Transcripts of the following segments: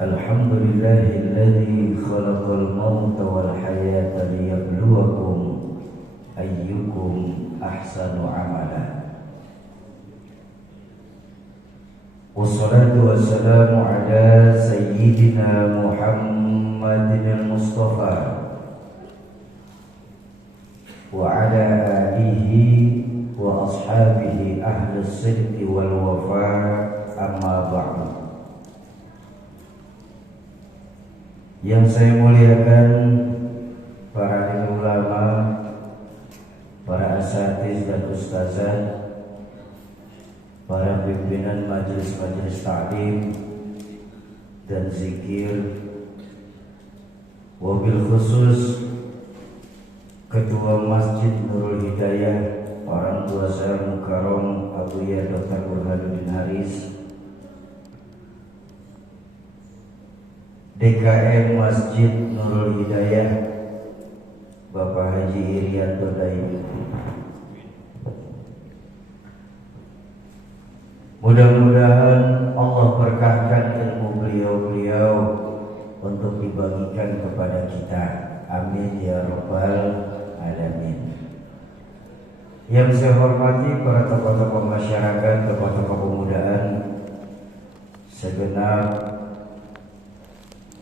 Alhamdulillahilladzi khalaqal mauta wal hayata liyabluwakum ayyukum ahsanu amala. Wassalatu wassalamu ala sayyidina Muhammadin al-Mustafa wa ala alihi wa ashabihi ahli sidqi wal wafa, amma ba'du. Yang saya muliakan para ulama, para asatiz dan ustazah, para pimpinan majelis-majelis ta'lim dan zikir, wabil khusus Ketua Masjid Nurul Hidayah, orang tua saya Mukarram Abuya Dr. Burhanuddin Haris, DKM Masjid Nurul Hidayah Bapak Haji Irianto Daim. Mudah-mudahan Allah berkahkan ilmu beliau-beliau untuk dibagikan kepada kita. Amin ya rabbal alamin. Yang saya hormati para tokoh-tokoh masyarakat, tokoh-tokoh pemudaan, segenap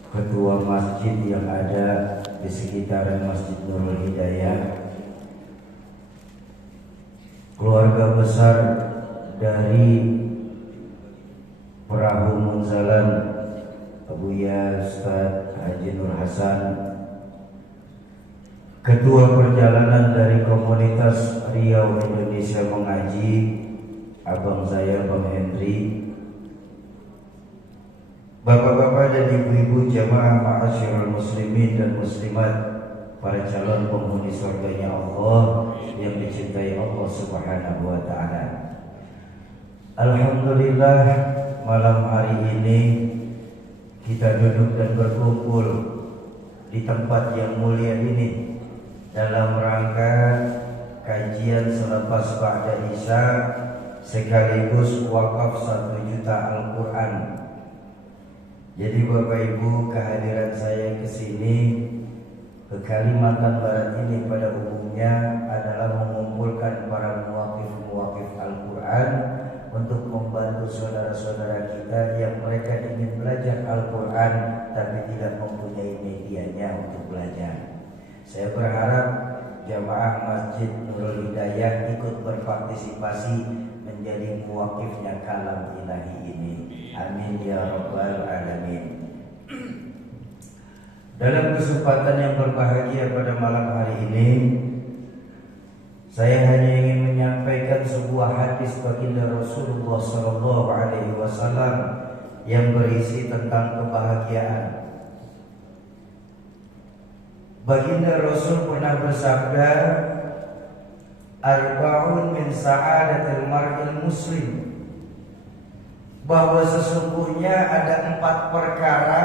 ketua masjid yang ada di sekitaran Masjid Nurul Hidayah, keluarga besar dari Perahu Munzalan Abuya Ustaz Haji Nur Hasan, ketua perjalanan dari komunitas Riau Indonesia Mengaji abang saya Bang Hendri, bapak-bapak dan ibu-ibu jamaah ma'asyiral muslimin dan muslimat, para calon penghuni surganya Allah yang dicintai Allah Subhanahu wa ta'ala. Alhamdulillah, malam hari ini kita duduk dan berkumpul di tempat yang mulia ini dalam rangka kajian selepas ba'da isya sekaligus wakaf 1 juta Al-Quran. Jadi Bapak Ibu, kehadiran saya ke sini, ke Kalimantan Barat ini pada umumnya adalah mengumpulkan para muwaqif-muwaqif Al-Quran untuk membantu saudara-saudara kita yang mereka ingin belajar Al-Quran tapi tidak mempunyai medianya untuk belajar. Saya berharap jamaah Masjid Nurul Hidayah ikut berpartisipasi menjadi muwaqifnya kalam ilahi ini. Amin ya rabbal alamin. Dalam kesempatan yang berbahagia pada malam hari ini, saya hanya ingin menyampaikan sebuah hadis baginda Rasulullah SAW yang berisi tentang kebahagiaan. Baginda Rasul pernah bersabda, arba'un min sa'adatil mar'il muslim, bahwa sesungguhnya ada 4 perkara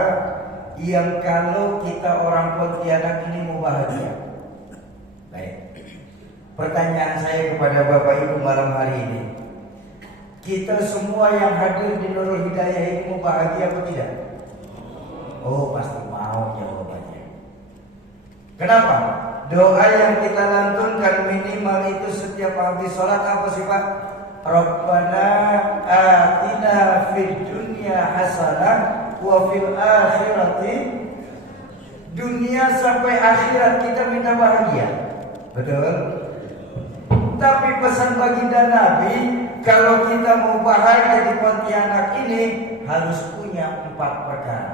yang kalau kita orang Pontianak ini mau bahagia. Baik, pertanyaan saya kepada Bapak Ibu malam hari ini, kita semua yang hadir di Nurul Hidayah ini mau bahagia atau tidak? Oh, pasti mau jawabannya. Kenapa? Doa yang kita lantunkan minimal itu setiap habis sholat apa sih Pak? Rabbana atina fid dunya hasanah wa fil akhirati, dunia sampai akhirat kita minta bahagia. Betul? Tapi pesan baginda Nabi, kalau kita mau bahagia di Pontianak ini harus punya 4 perkara.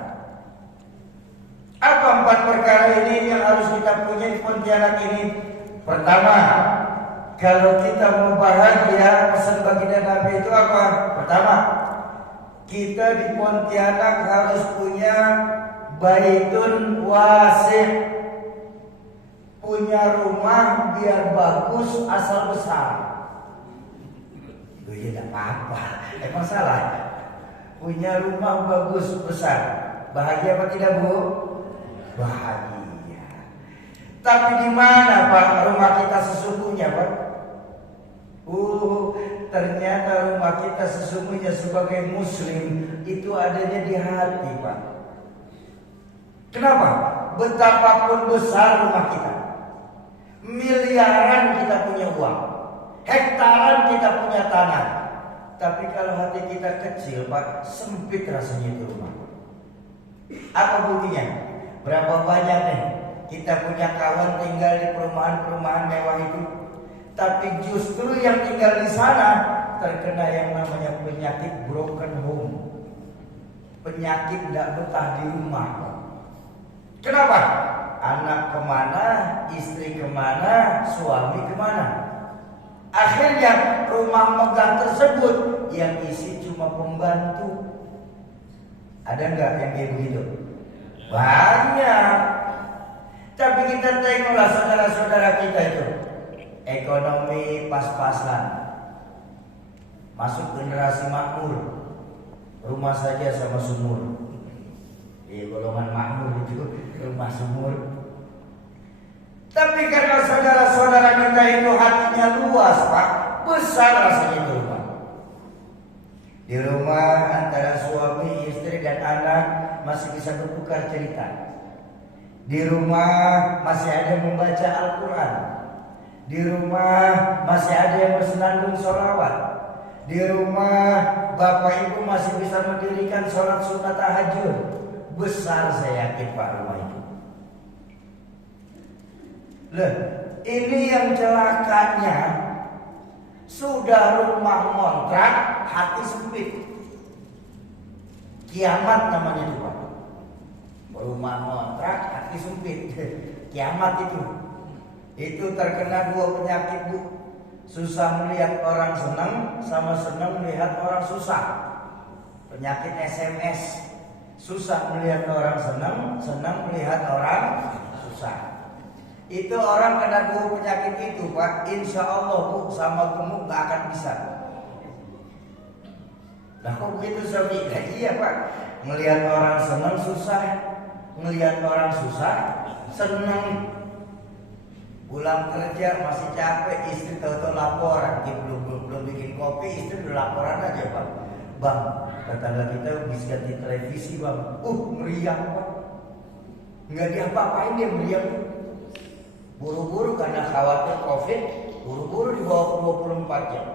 Apa 4 perkara ini yang harus kita punya di Pontianak ini? Pertama, kalau kita mau bahagia, pesan baginda Nabi itu apa? Pertama, kita di Pontianak harus punya baitun wasi', punya rumah biar bagus asal besar. Itu ya tidak apa-apa, emang salah. Punya rumah bagus besar, bahagia apa tidak Bu? Bahagia. Tapi di mana Pak rumah kita sesungguhnya Pak? Ternyata rumah kita sesungguhnya sebagai muslim itu adanya di hati Pak. Kenapa? Betapapun besar rumah kita, miliaran kita punya uang, hektaran kita punya tanah, tapi kalau hati kita kecil, Pak, sempit rasanya itu rumah. Apa buktinya? Berapa banyak nih kita punya kawan tinggal di perumahan-perumahan mewah itu, tapi justru yang tinggal di sana terkena yang namanya penyakit broken home, penyakit tidak betah di rumah. Kenapa? Anak kemana, istri kemana, suami kemana. Akhirnya rumah megah tersebut yang isi cuma pembantu. Ada nggak yang kayak begitu? Banyak. Tapi kita tengoklah saudara-saudara kita itu, ekonomi pas-pasan, masuk generasi makmur, rumah saja sama sumur. Di golongan makmur itu rumah sumur. Tapi karena saudara-saudara kita itu hatinya luas, Pak, besar rasanya itu rumah. Di rumah antara suami, istri dan anak masih bisa bertukar cerita. Di rumah masih ada yang membaca Al-Quran. Di rumah masih ada yang bersenandung sholawat. Di rumah bapak ibu masih bisa mendirikan sholat sunat tahajud. Besar saya yakin Pak rumah itu. Loh, ini yang celakanya, sudah rumah ngontrak, hati sempit. Kiamat namanya itu Pak. Rumah ngontrak, hati sempit. Kiamat itu. Itu terkena dua penyakit, Bu. Susah melihat orang senang, sama senang melihat orang susah. Penyakit SMS. Susah melihat orang senang, senang melihat orang susah. Itu orang kena dua penyakit itu, Pak. Insya Allah, Bu, sama gemuk gak akan bisa. Nah kok begitu suami? Nah, iya Pak. Melihat orang senang susah, melihat orang susah senang. Pulang kerja masih capek, istri tahu-tahu laporan, belum bikin kopi, istri udah laporan aja Pak. Bang, tetangga kita habis ganti televisi Bang. Meriang Pak. Nggak diapa-apain dia meriang. Buru-buru karena khawatir COVID, buru-buru dibawa ke 24 jam.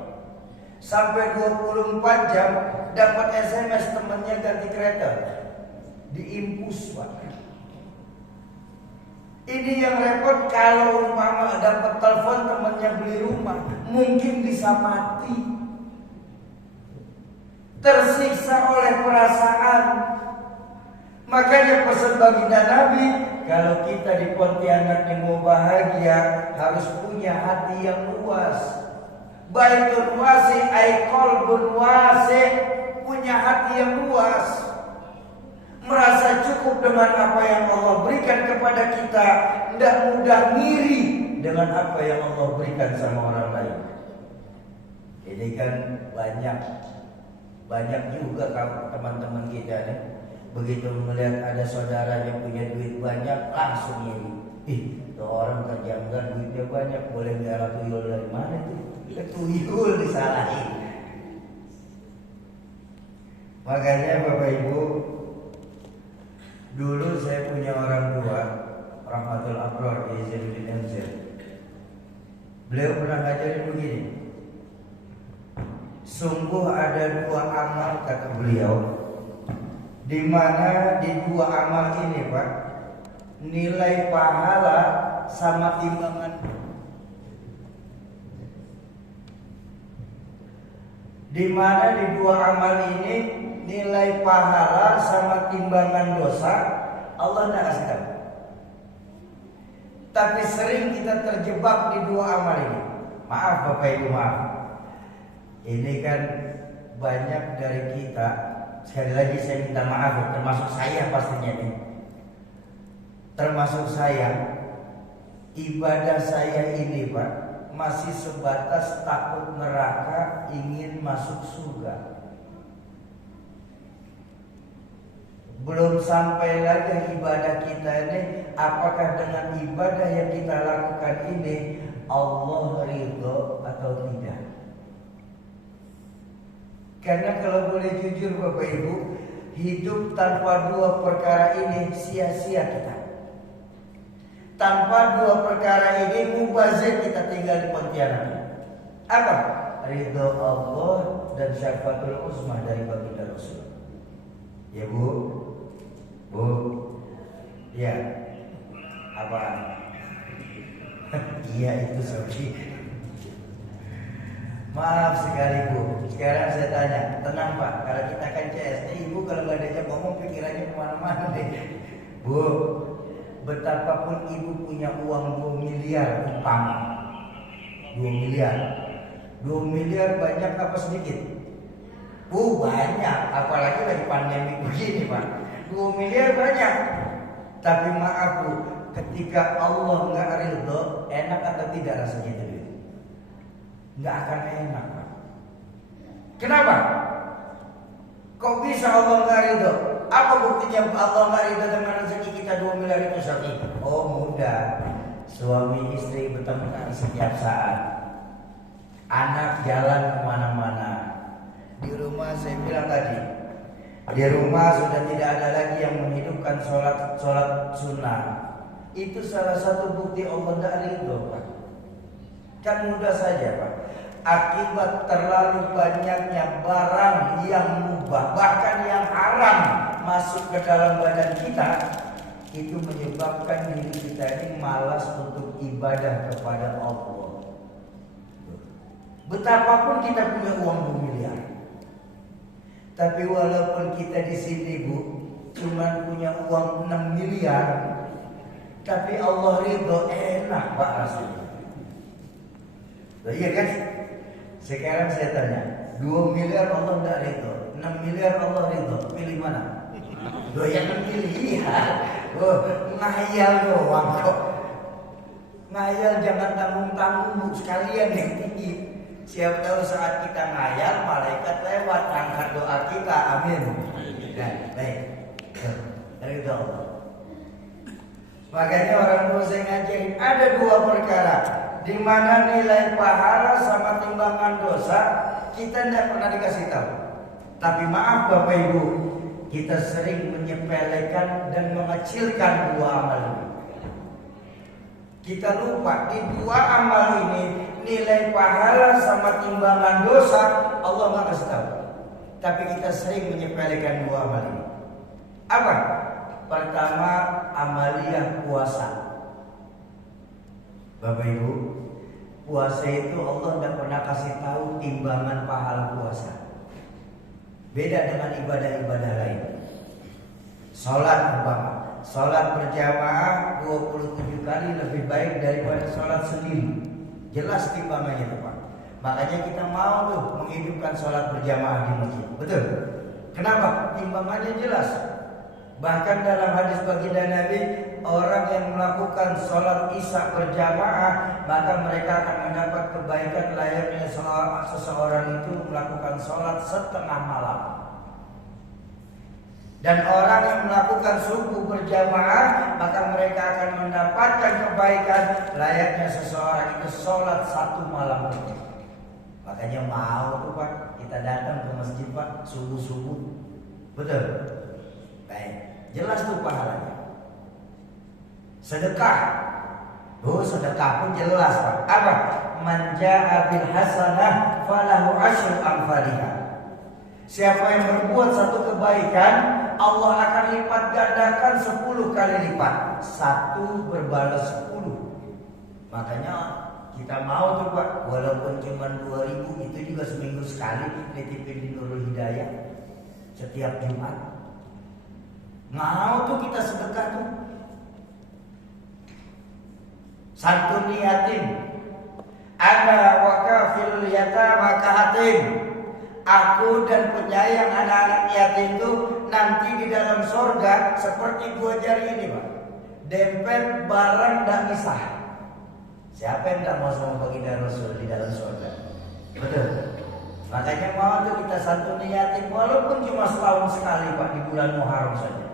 Sampai 24 jam dapat SMS temannya ganti kereta. Diimpus Pak. Ini yang repot kalau umpama dapat telepon temannya beli rumah, mungkin bisa mati. Tersiksa oleh perasaan. Makanya pesan baginda Nabi, kalau kita di Pontianak yang mau bahagia, harus punya hati yang luas. Baitun wasi ay qalbun wasi, punya hati yang luas. Merasa cukup dengan apa yang Allah berikan kepada kita, tidak mudah ngiri dengan apa yang Allah berikan sama orang lain. Ini kan banyak juga teman-teman kita nih, begitu melihat ada saudara yang punya duit banyak langsung ngiri. Itu orang terjanggal duitnya banyak, boleh miara tuyul dari mana tuh? Tuyul disalahin. Makanya Bapak Ibu, dulu saya punya orang tua, Rahmatul Abror, Izzuddin Amzil. Beliau pernah ngajarin begini. Sungguh ada dua amal, kata beliau, di mana di dua amal ini Pak, nilai pahala sama timbangan. Di mana di dua amal ini nilai pahala sama timbangan dosa Allah tidak kasih tahu. Tapi sering kita terjebak di dua amal ini. Maaf Bapak Ibu, maaf. Ini kan banyak dari kita, sekali lagi saya minta maaf, termasuk saya pastinya nih. Termasuk saya, ibadah saya ini Pak, masih sebatas takut neraka, ingin masuk surga. Belum sampai lagi ibadah kita ini, apakah dengan ibadah yang kita lakukan ini Allah ridho atau tidak. Karena kalau boleh jujur Bapak Ibu, hidup tanpa dua perkara ini sia-sia kita. Tanpa dua perkara ini mubazir kita tinggal di Pontianak. Apa? Ridho Allah dan syafaatul uzma dari baginda Rasul. Ya Bu, Bu, ya, apa? Iya itu Sofi. Maaf sekali Bu. Sekarang saya tanya, tenang Pak. Kalau kita kan CS, Ibu kalau nggak diajak ngomong pikirannya kemana-mana deh. Bu, betapapun Ibu punya uang 2 miliar umpama, 2 miliar, 2 miliar banyak apa sedikit? Bu banyak, apalagi lagi pandemi begini Pak. 2 miliar banyak. Tapi maaf Bu, ketika Allah nggak ridho, enak atau tidak rasanya itu? Nggak akan enak Pak. Kenapa? Kok bisa Allah nggak ridho? Apa buktinya Allah nggak ridho dengan rezeki kita 2 miliar itu Syarif? Oh mudah. Suami istri bertengkar setiap saat. Anak jalan kemana-mana. Di rumah saya bilang tadi, di rumah sudah tidak ada lagi yang menghidupkan sholat sunnah. Itu salah satu bukti Allah tidak ridho Pak. Kan mudah saja Pak. Akibat terlalu banyaknya barang yang mubah, bahkan yang haram masuk ke dalam badan kita, itu menyebabkan diri kita ini malas untuk ibadah kepada Allah. Betapapun kita punya uang 2 miliar, tapi walaupun kita di sini Bu cuma punya uang 6 miliar, tapi Allah ridho, enak Pak rasanya. Iya kan? Sekarang saya tanya, 2 miliar Allah tidak ridho, 6 miliar Allah ridho, pilih mana? Loh yang pilih oh, ngayal doang kok. Ngayal jangan tanggung-tanggung Bu, sekalian yang tinggi. Siapa tahu saat kita ngayal, malaikat lewat angkat doa kita, amin. Dan baik, ridho Allah. Makanya orang tua saya ngajarin ada 2 perkara di mana nilai pahala sama timbangan dosa kita tidak pernah dikasih tahu. Tapi maaf Bapak Ibu, kita sering menyepelekan dan mengecilkan 2 amal ini. Kita lupa di 2 amal ini nilai pahala sama timbangan dosa Allah nggak kasih tahu. Tapi kita sering menyepelekan 2 amal ini. Apa? Pertama, amaliyah puasa. Bapak Ibu, puasa itu Allah tidak pernah kasih tahu timbangan pahala puasa. Beda dengan ibadah-ibadah lain. Sholat umpama, sholat berjamaah 27 kali lebih baik daripada sholat sendiri. Jelas timbangannya itu Pak. Makanya kita mau tuh menghidupkan sholat berjamaah di masjid. Betul? Kenapa? Timbangannya jelas. Bahkan dalam hadis baginda Nabi, orang yang melakukan sholat isya berjamaah, maka mereka akan mendapat kebaikan layaknya seseorang itu melakukan sholat setengah malam. Dan orang yang melakukan subuh berjamaah, maka mereka akan mendapatkan kebaikan layaknya seseorang itu sholat 1 malam. Makanya mau tuh Pak, kita datang ke masjid Pak, subuh-subuh. Betul? Baik, jelas tuh pahalanya. Sedekah. Sedekah pun jelas Pak. Apa? Man jaa bil hasanah falahu asyru amsalihha. Siapa yang berbuat satu kebaikan, Allah akan lipat gandakan 10 kali lipat. 1 berbalas 10. Makanya kita mau tuh Pak, walaupun cuma 2.000 itu juga seminggu sekali nitipin di Nurul Hidayah setiap Jumat. Mau tuh kita sedekah tuh. Santun yatim, ana wakafil yatama kahatin. Aku dan penyayang anak-anak yatim itu nanti di dalam sorga seperti 2 jari ini Pak. Dempet barang tak misah. Siapa yang tak mau sama baginda Rasul di dalam sorga? Betul. Makanya mau tuh kita santuni yatim walaupun cuma setahun sekali Pak, di bulan Muharram saja.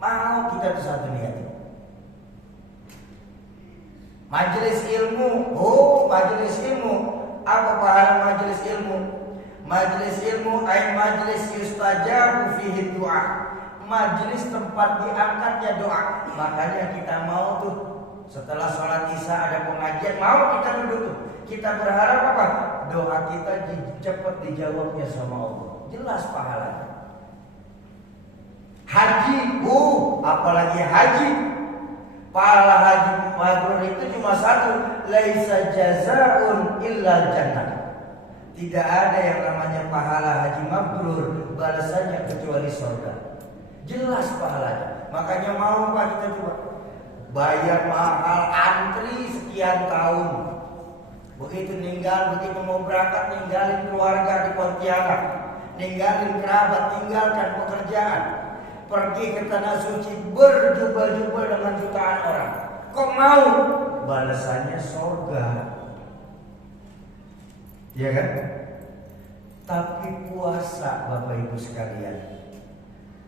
Mau kita tuh santuni yatim. Majelis ilmu, majelis ilmu. Apa pahala majelis ilmu? Majlis ilmu ay majlis yustajabu fihi doa. Majlis tempat diangkatnya doa. Makanya kita mau tuh setelah sholat isya ada pengajian, mau kita duduk tuh. Kita berharap apa? Doa kita cepat dijawabnya sama Allah. Jelas pahalanya. Haji, apalagi haji. Pahala haji mabrur itu cuma satu, laisa jazaa'un illa jannah. Tidak ada yang namanya pahala haji mabrur balasannya kecuali surga. Jelas pahalanya. Makanya mau Pak kita coba bayar mahal, antri sekian tahun. Begitu begitu mau berangkat ninggalin keluarga di Pontianak, ninggalin kerabat, tinggalkan pekerjaan, pergi ke tanah suci berjubel-jubel dengan jutaan orang. Kok mau? Balasannya surga. Ya kan? Tapi puasa Bapak Ibu sekalian,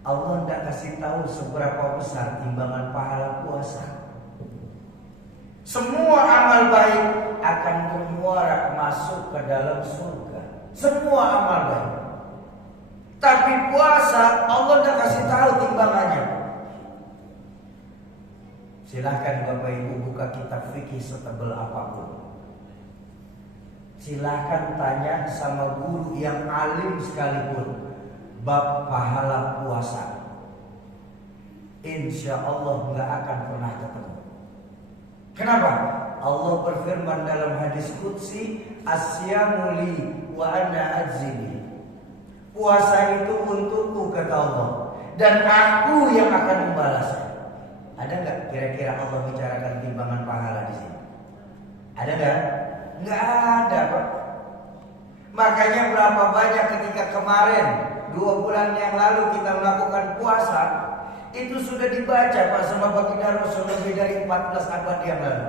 Allah tidak kasih tahu seberapa besar timbangan pahala puasa. Semua amal baik akan bermuara masuk ke dalam surga. Semua amal baik. Tapi puasa Allah tidak kasih tahu timbangannya. Silahkan Bapak Ibu buka kitab fikih setebal apapun. Silahkan tanya sama guru yang alim sekalipun bab pahala puasa. Insya Allah nggak akan pernah ketemu. Kenapa? Allah berfirman dalam hadis qudsi, asyamu li wa ana ajzi. Puasa itu untukku kata Allah, dan aku yang akan membalasnya. Ada nggak kira-kira Allah bicarakan timbangan pahala di sini? Ada nggak? Nggak ada Pak. Makanya berapa banyak ketika kemarin 2 bulan yang lalu kita melakukan puasa, itu sudah dibaca Pak sama baginda Rasul lebih dari 14 abad yang lalu.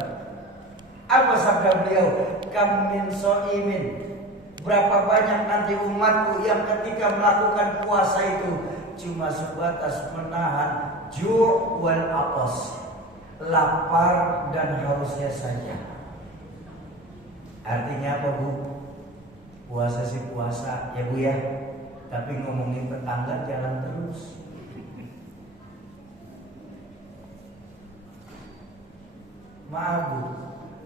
Apa sabda beliau? Kam min so'imin. Berapa banyak nanti umatku yang ketika melakukan puasa itu cuma sebatas menahan ju' wal atas, lapar dan hausnya saja. Artinya apa Bu? Puasa sih puasa ya Bu ya, tapi ngomongin tetangga jangan terus. Maaf Bu,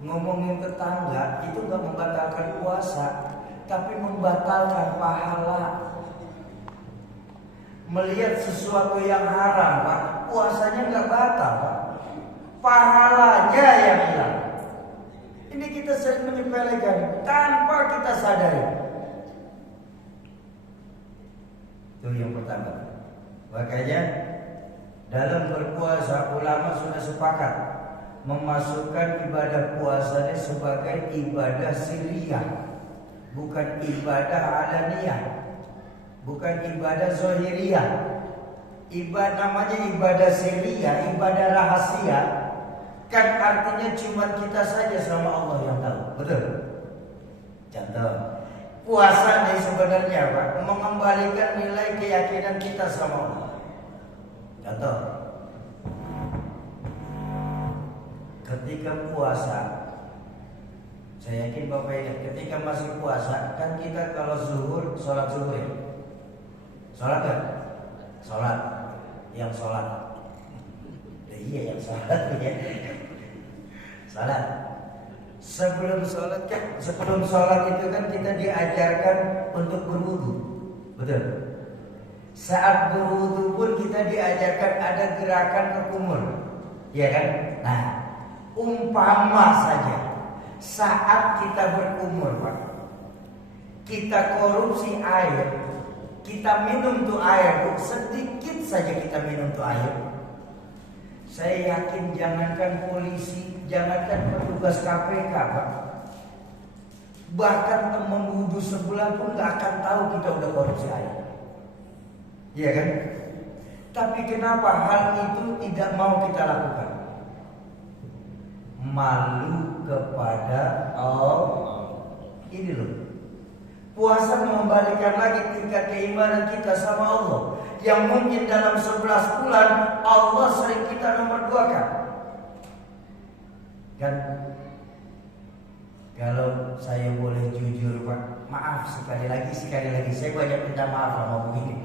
ngomongin tetangga itu gak membatalkan puasa, tapi membatalkan pahala. Melihat sesuatu yang haram Pak, puasanya gak batal Pak, pahalanya yang hilang. Ini kita sering menyepelekan tanpa kita sadari. Itu yang pertama. Makanya dalam berpuasa ulama sudah sepakat memasukkan ibadah puasanya sebagai ibadah sirriyah, bukan ibadah alaniyah, bukan ibadah zahiriyah. Ibadah namanya ibadah sirriyah, ibadah rahasia. Kan artinya cuma kita saja sama Allah yang tahu. Betul? Contoh, puasa ini sebenarnya Pak mengembalikan nilai keyakinan kita sama Allah. Contoh, ketika puasa, saya yakin Bapak ingat ketika masih puasa, kan kita kalau zuhur, sholat zuhur ya? Sholat kan? Sholat. Yang sholat. Iya yang sholat ya. Sholat. Sebelum sholat itu kan kita diajarkan untuk berwudu. Betul. Saat berwudu pun kita diajarkan ada gerakan ke kumur. Ya kan? Nah, umpama saja saat kita berkumur Pak, kita korupsi air, kita minum tuh air, sedikit saja kita minum tuh air. Saya yakin jangankan polisi, jangankan petugas KPK Pak, bahkan teman wudhu sebelah pun gak akan tahu kita udah korupsi air. Iya kan? Tapi kenapa hal itu tidak mau kita lakukan? Malu kepada Allah. Ini loh, puasa mengembalikan lagi tingkat keimanan kita sama Allah, yang mungkin dalam 11 bulan Allah sering kita nomor 2 kan. Kalau saya boleh jujur Pak, maaf sekali lagi saya banyak minta maaf sama begini.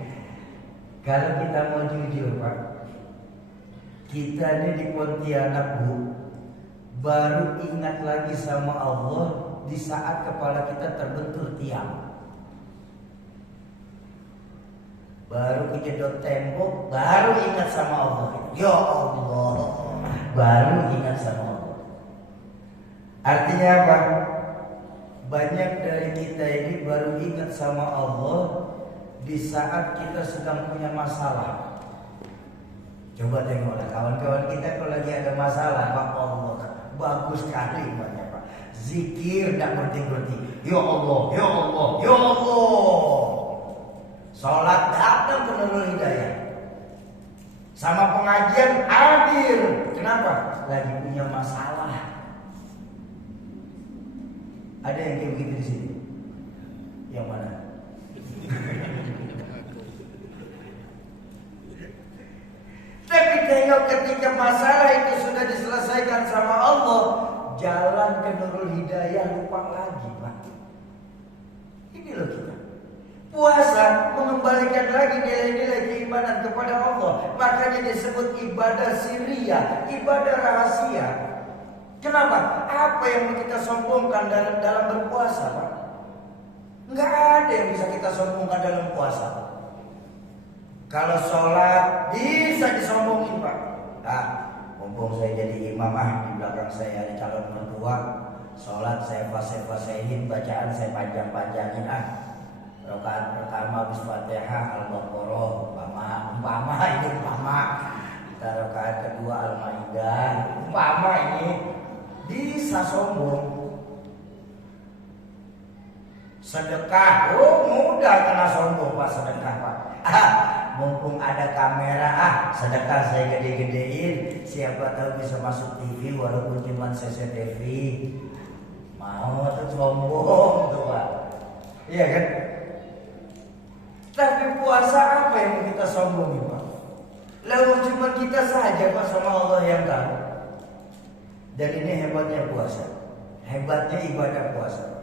Kalau kita mau jujur Pak, kita ini di Pontianak Bu, baru ingat lagi sama Allah di saat kepala kita terbentur tiang. Baru kejedot tembok, baru ingat sama Allah. Ya Allah, baru ingat sama Allah. Artinya apa? Banyak dari kita ini baru ingat sama Allah di saat kita sedang punya masalah. Coba tengoklah kawan-kawan kita kalau lagi ada masalah, Pak Allah, bagus sekali banyak Pak. Zikir tak berhenti-berhenti. Ya Allah, ya Allah, ya Allah. Sholat datang ke Nurul Hidayah. Sama pengajian hadir. Kenapa? Lagi punya masalah. Ada yang kayak begitu di sini? Yang mana? Tapi tengok ketika masalah itu sudah diselesaikan sama Allah, jalan ke Nurul Hidayah lupa lagi Pak. Ini loh kita. Puasa mengembalikan lagi nilai-nilai keimanan kepada Allah. Makanya disebut ibadah sirriyah, ibadah rahasia. Kenapa? Apa yang mau kita sombongkan dalam berpuasa Pak? Enggak ada yang bisa kita sombongkan dalam puasa. Kalau sholat bisa disombongin Pak. Nah, mumpung saya jadi imam di belakang saya ada calon mertua, sholat saya fase-fasehin, bacaan saya panjang-panjangin Rakaat pertama habis Fatihah Al-Baqarah, umpama ini umpama. Kita rakaat kedua Al-Maidah, umpama ini bisa sombong. Sedekah, mudah kena sombong Pak sedekah Pak. Mumpung ada kamera, sedekah saya gede-gedein, siapa tahu bisa masuk TV walaupun cuma CCTV. Mau tuh sombong tuh Pak. Iya kan? Tapi puasa apa yang kita sombongin Pak? Lalu cuma kita saja Pak sama Allah yang tahu. Dan ini hebatnya puasa. Hebatnya ibadah puasa.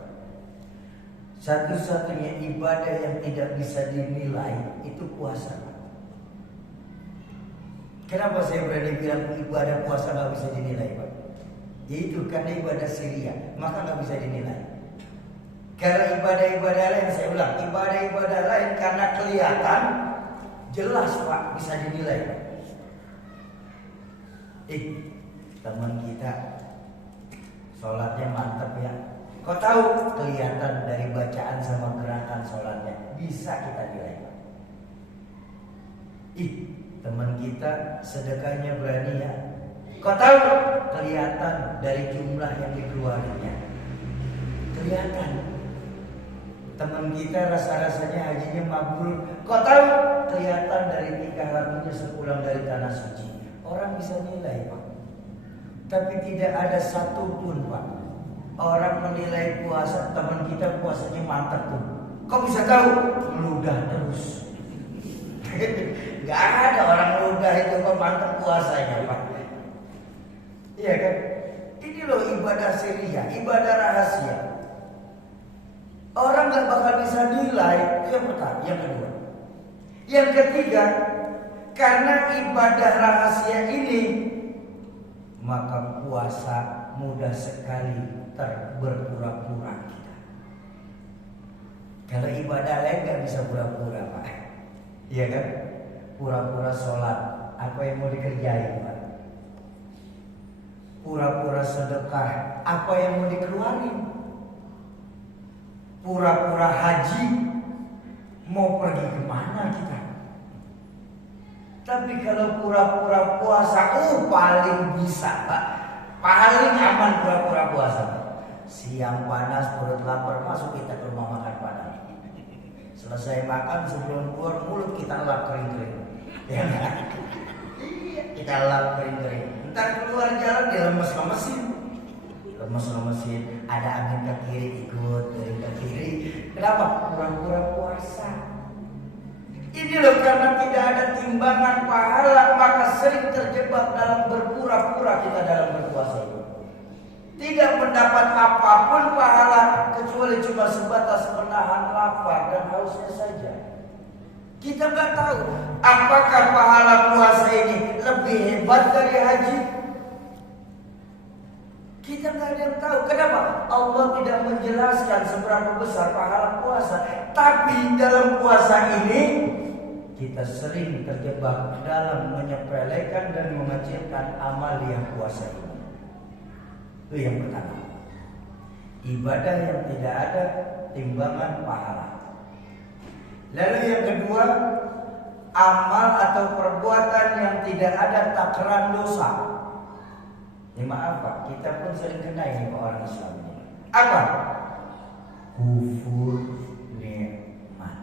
Satu-satunya ibadah yang tidak bisa dinilai itu puasa. Kenapa saya berani bilang ibadah puasa nggak bisa dinilai Pak? Yaitu karena ibadah sirriyah, maka nggak bisa dinilai. Karena ibadah-ibadah lain, saya ulang, ibadah-ibadah lain karena kelihatan jelas Pak, bisa dinilai Pak. Teman kita sholatnya mantap ya. Kau tahu kelihatan dari bacaan sama gerakan sholatnya, bisa kita nilai Pak. Teman kita sedekahnya berani ya. Kau tahu kelihatan dari jumlah yang dikeluarinya, kelihatan. Teman kita rasa-rasanya hajinya mabrur. Kau tahu kelihatan dari tingkah lakunya sepulang dari tanah suci. Orang bisa nilai Pak. Tapi tidak ada satupun Pak orang menilai puasa teman kita puasanya mantap tuh. Kau bisa tahu meludah terus. Gak ada orang meludah itu kok mantap puasanya Pak. Iya kan? Ini loh ibadah sirriyah, ibadah rahasia. Orang gak bakal bisa nilai. Yang pertama, yang kedua. Yang ketiga, karena ibadah rahasia ini, maka puasa mudah sekali berpura-pura kita. Kalau ibadah lain gak bisa pura-pura Pak. Iya kan? Pura-pura sholat, apa yang mau dikerjain Pak? Pura-pura sedekah, apa yang mau dikeluarin? Pura-pura haji, mau pergi kemana kita? Tapi kalau pura-pura puasa, paling bisa Pak. Paling aman pura-pura puasa. Siang panas, perut lapar, masuk kita ke rumah makan Padang. Selesai makan, sebelum keluar mulut kita lap kering-kering. Ya kan? Kita lap kering-kering. Ntar keluar jalan dilemes-lemesin. Lemes-lemesin, ada angin ke kiri ikut dari ke kiri. Kenapa? Pura-pura puasa. Ini loh karena tidak ada timbangan pahala, maka sering terjebak dalam berpura-pura kita dalam berpuasa itu. Tidak mendapat apapun pahala kecuali cuma sebatas menahan lapar dan hausnya saja. Kita nggak tahu apakah pahala puasa ini lebih hebat dari haji. Kita nggak ada yang tahu. Kenapa? Allah tidak menjelaskan seberapa besar pahala puasa. Tapi dalam puasa ini kita sering terjebak dalam menyepelekan dan mengecilkan amal yang puasa ini. Itu yang pertama. Ibadah yang tidak ada timbangan pahala. Lalu yang kedua, amal atau perbuatan yang tidak ada takaran dosa. Ini maaf Pak, kita pun sering kena ini Pak orang Islam ini. Apa? Kufur nikmat.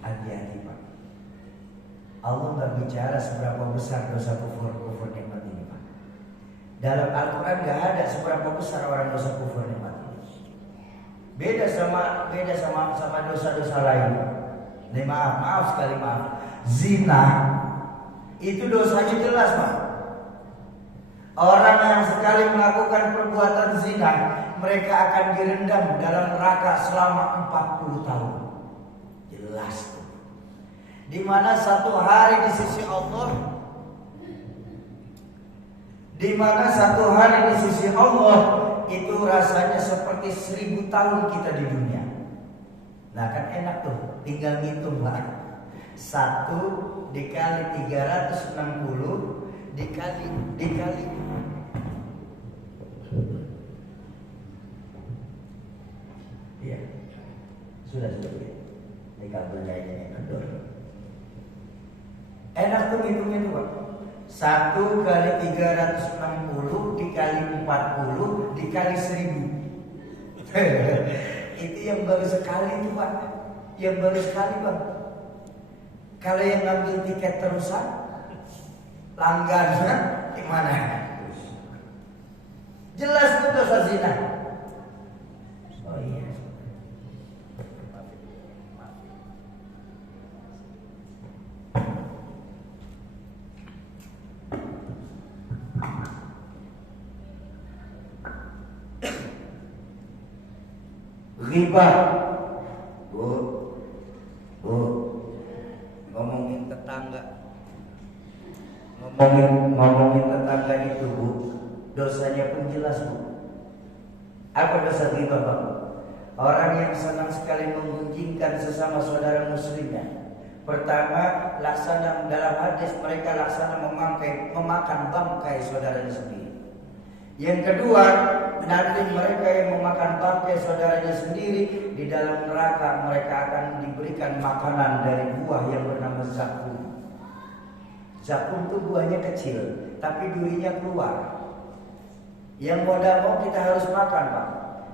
Hati-hati Pak. Allah nggak bicara seberapa besar dosa kufur nikmat ini Pak. Dalam Al-Quran nggak ada seberapa besar orang dosa kufur nikmat ini. Beda sama dosa-dosa lain. Ini maaf sekali maaf. Zina itu dosanya jelas Pak. Orang yang sekali melakukan perbuatan zina, mereka akan direndam dalam neraka selama 40 tahun. Jelas tuh. Di mana satu hari di sisi Allah, itu rasanya seperti 1000 tahun kita di dunia. Nah kan enak tuh, tinggal ngitung Pak. 1 dikali 360 dikali iya sudah ini kabelnya ini kendor. Enak tuh ngitungnya tuh Pak. 1 kali 360 dikali 40 dikali 1000. Itu yang baru sekali tuh Pak. Yang baru sekali Bang. Kalau yang ngambil tiket terusan langganan gimana? Jelas itu dosa zina. Oh iya. Riba. Bu, ngomongin tetangga. Ngomongin tetangga itu Bu, dosanya pun jelas Bu. Apa dosa riba Bang? Orang yang senang sekali menggunjingkan sesama saudara muslimnya. Pertama, dalam hadis mereka memakan bangkai saudaranya sendiri. Yang kedua, nanti mereka yang memakan bangkai saudaranya sendiri di dalam neraka mereka akan diberikan makanan dari buah yang bernama zakum. Zakum itu buahnya kecil, tapi durinya keluar. Yang mau tidak mau kita harus makan Pak.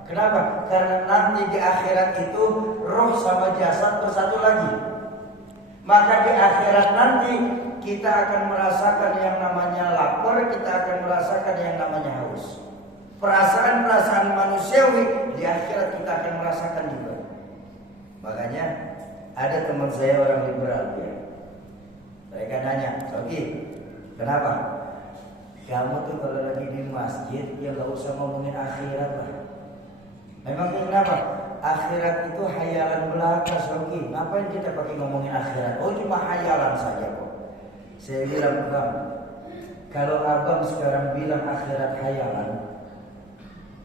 Kenapa? Karena nanti di akhirat itu roh sama jasad bersatu lagi. Maka di akhirat nanti kita akan merasakan yang namanya lapar, kita akan merasakan yang namanya haus. Perasaan-perasaan manusiawi di akhirat kita akan merasakan juga. Makanya ada teman saya orang liberal ya. Mereka nanya, Soki, kenapa? Kamu tuh kalau lagi di masjid ya gak usah ngomongin akhirat lah. Memangnya kenapa? Akhirat itu hayalan belaka Soki. Ngapain kita pakai ngomongin akhirat? Oh cuma hayalan saja kok. Saya bilang Bang, kalau abang sekarang bilang akhirat hayalan,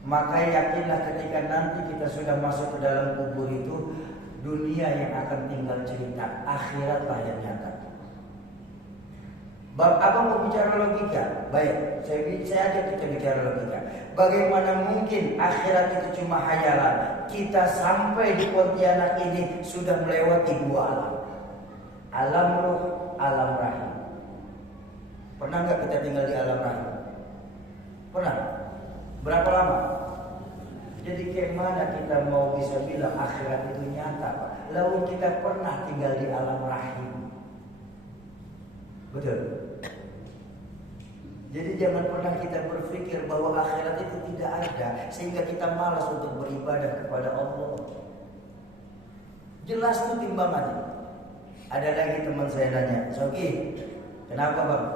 maka yakinlah ketika nanti kita sudah masuk ke dalam kubur itu, dunia yang akan tinggal cerita, akhiratlah yang nyata. Abang mau bicara logika? Baik, saya ajak kita bicara logika. Bagaimana mungkin akhirat itu cuma hayalan? Kita sampai di Pontianak ini sudah melewati 2 alam. Alam ruh, alam rahim. Pernah nggak kita tinggal di alam rahim? Pernah? Berapa lama? Jadi kayak mana kita mau bisa bilang akhirat itu nyata Pak? Lalu kita pernah tinggal di alam rahim. Betul. Jadi jangan pernah kita berpikir bahwa akhirat itu tidak ada sehingga kita malas untuk beribadah kepada Allah. Jelas itu timbangannya. Ada lagi teman saya nanya, Soki, kenapa Bang?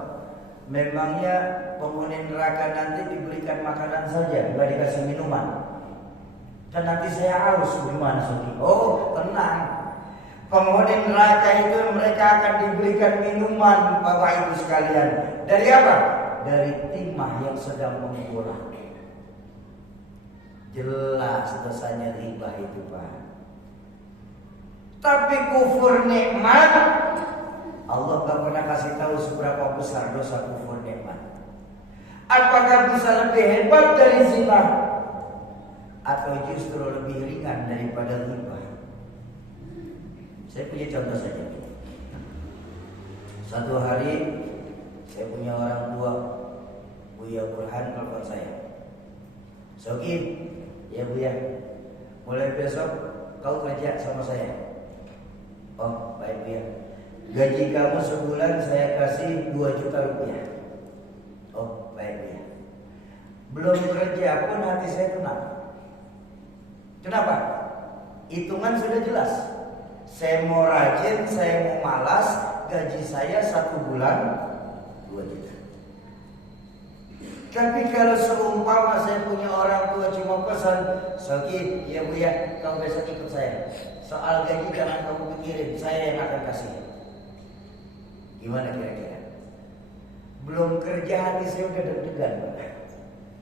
memangnya penghuni neraka nanti diberikan makanan saja, nggak dikasih minuman? Dan nanti saya haus, gimana Soki? Oh, tenang. Penghuni neraka itu mereka akan diberikan minuman, Bapak Ibu sekalian. Dari apa? Dari timah yang sedang mengurang. Jelas dosanya riba itu, Pak. Tapi kufur nikmat, Allah gak pernah kasih tahu seberapa besar dosa kufur nikmat. Apakah bisa lebih hebat dari zina, atau justru lebih ringan daripada riba? Saya punya contoh saja. Satu hari saya punya orang tua, Buya Burhan, telepon saya. Soki, ya Buya, mulai besok kau kerja sama saya. Oh baik Buya. Gaji kamu sebulan saya kasih 2 juta rupiah. Oh baik Buya. Belum kerja pun hati saya tenang. Kenapa? Hitungan sudah jelas. Saya mau rajin, saya mau malas, gaji saya 1 bulan 2 juta. Tapi kalau seumpama saya punya orang tua cuma pesan, Soki, ya Buya, kau besok ikut saya. Soal gaji jangan kamu pikirin, saya yang akan kasih. Gimana kira-kira? Belum kerja hati saya udah deg-degan.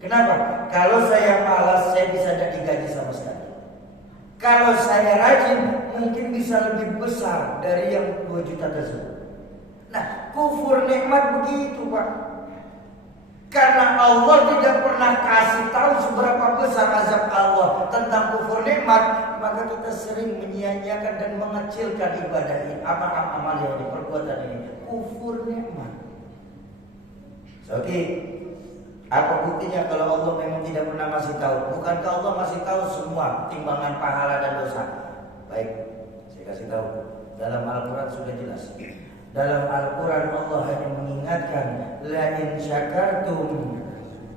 Kenapa? Kalau saya malas, saya bisa tidak digaji sama sekali. Kalau saya rajin, mungkin bisa lebih besar dari yang 2 juta tersebut. Nah, kufur nikmat begitu, Pak. Karena Allah tidak pernah kasih tahu seberapa besar azab Allah tentang kufur nikmat, maka kita sering menyia-nyiakan dan mengecilkan ibadah ini, amal-amal yang diperbuatan ini. Kufur nikmat. Oke, apa buktinya kalau Allah memang tidak pernah masih tahu? Bukankah Allah masih tahu semua timbangan pahala dan dosa? Baik, saya kasih tahu. Dalam Al-Quran sudah jelas. Dalam Al-Quran Allah hanya mengingatkan, la in syakartum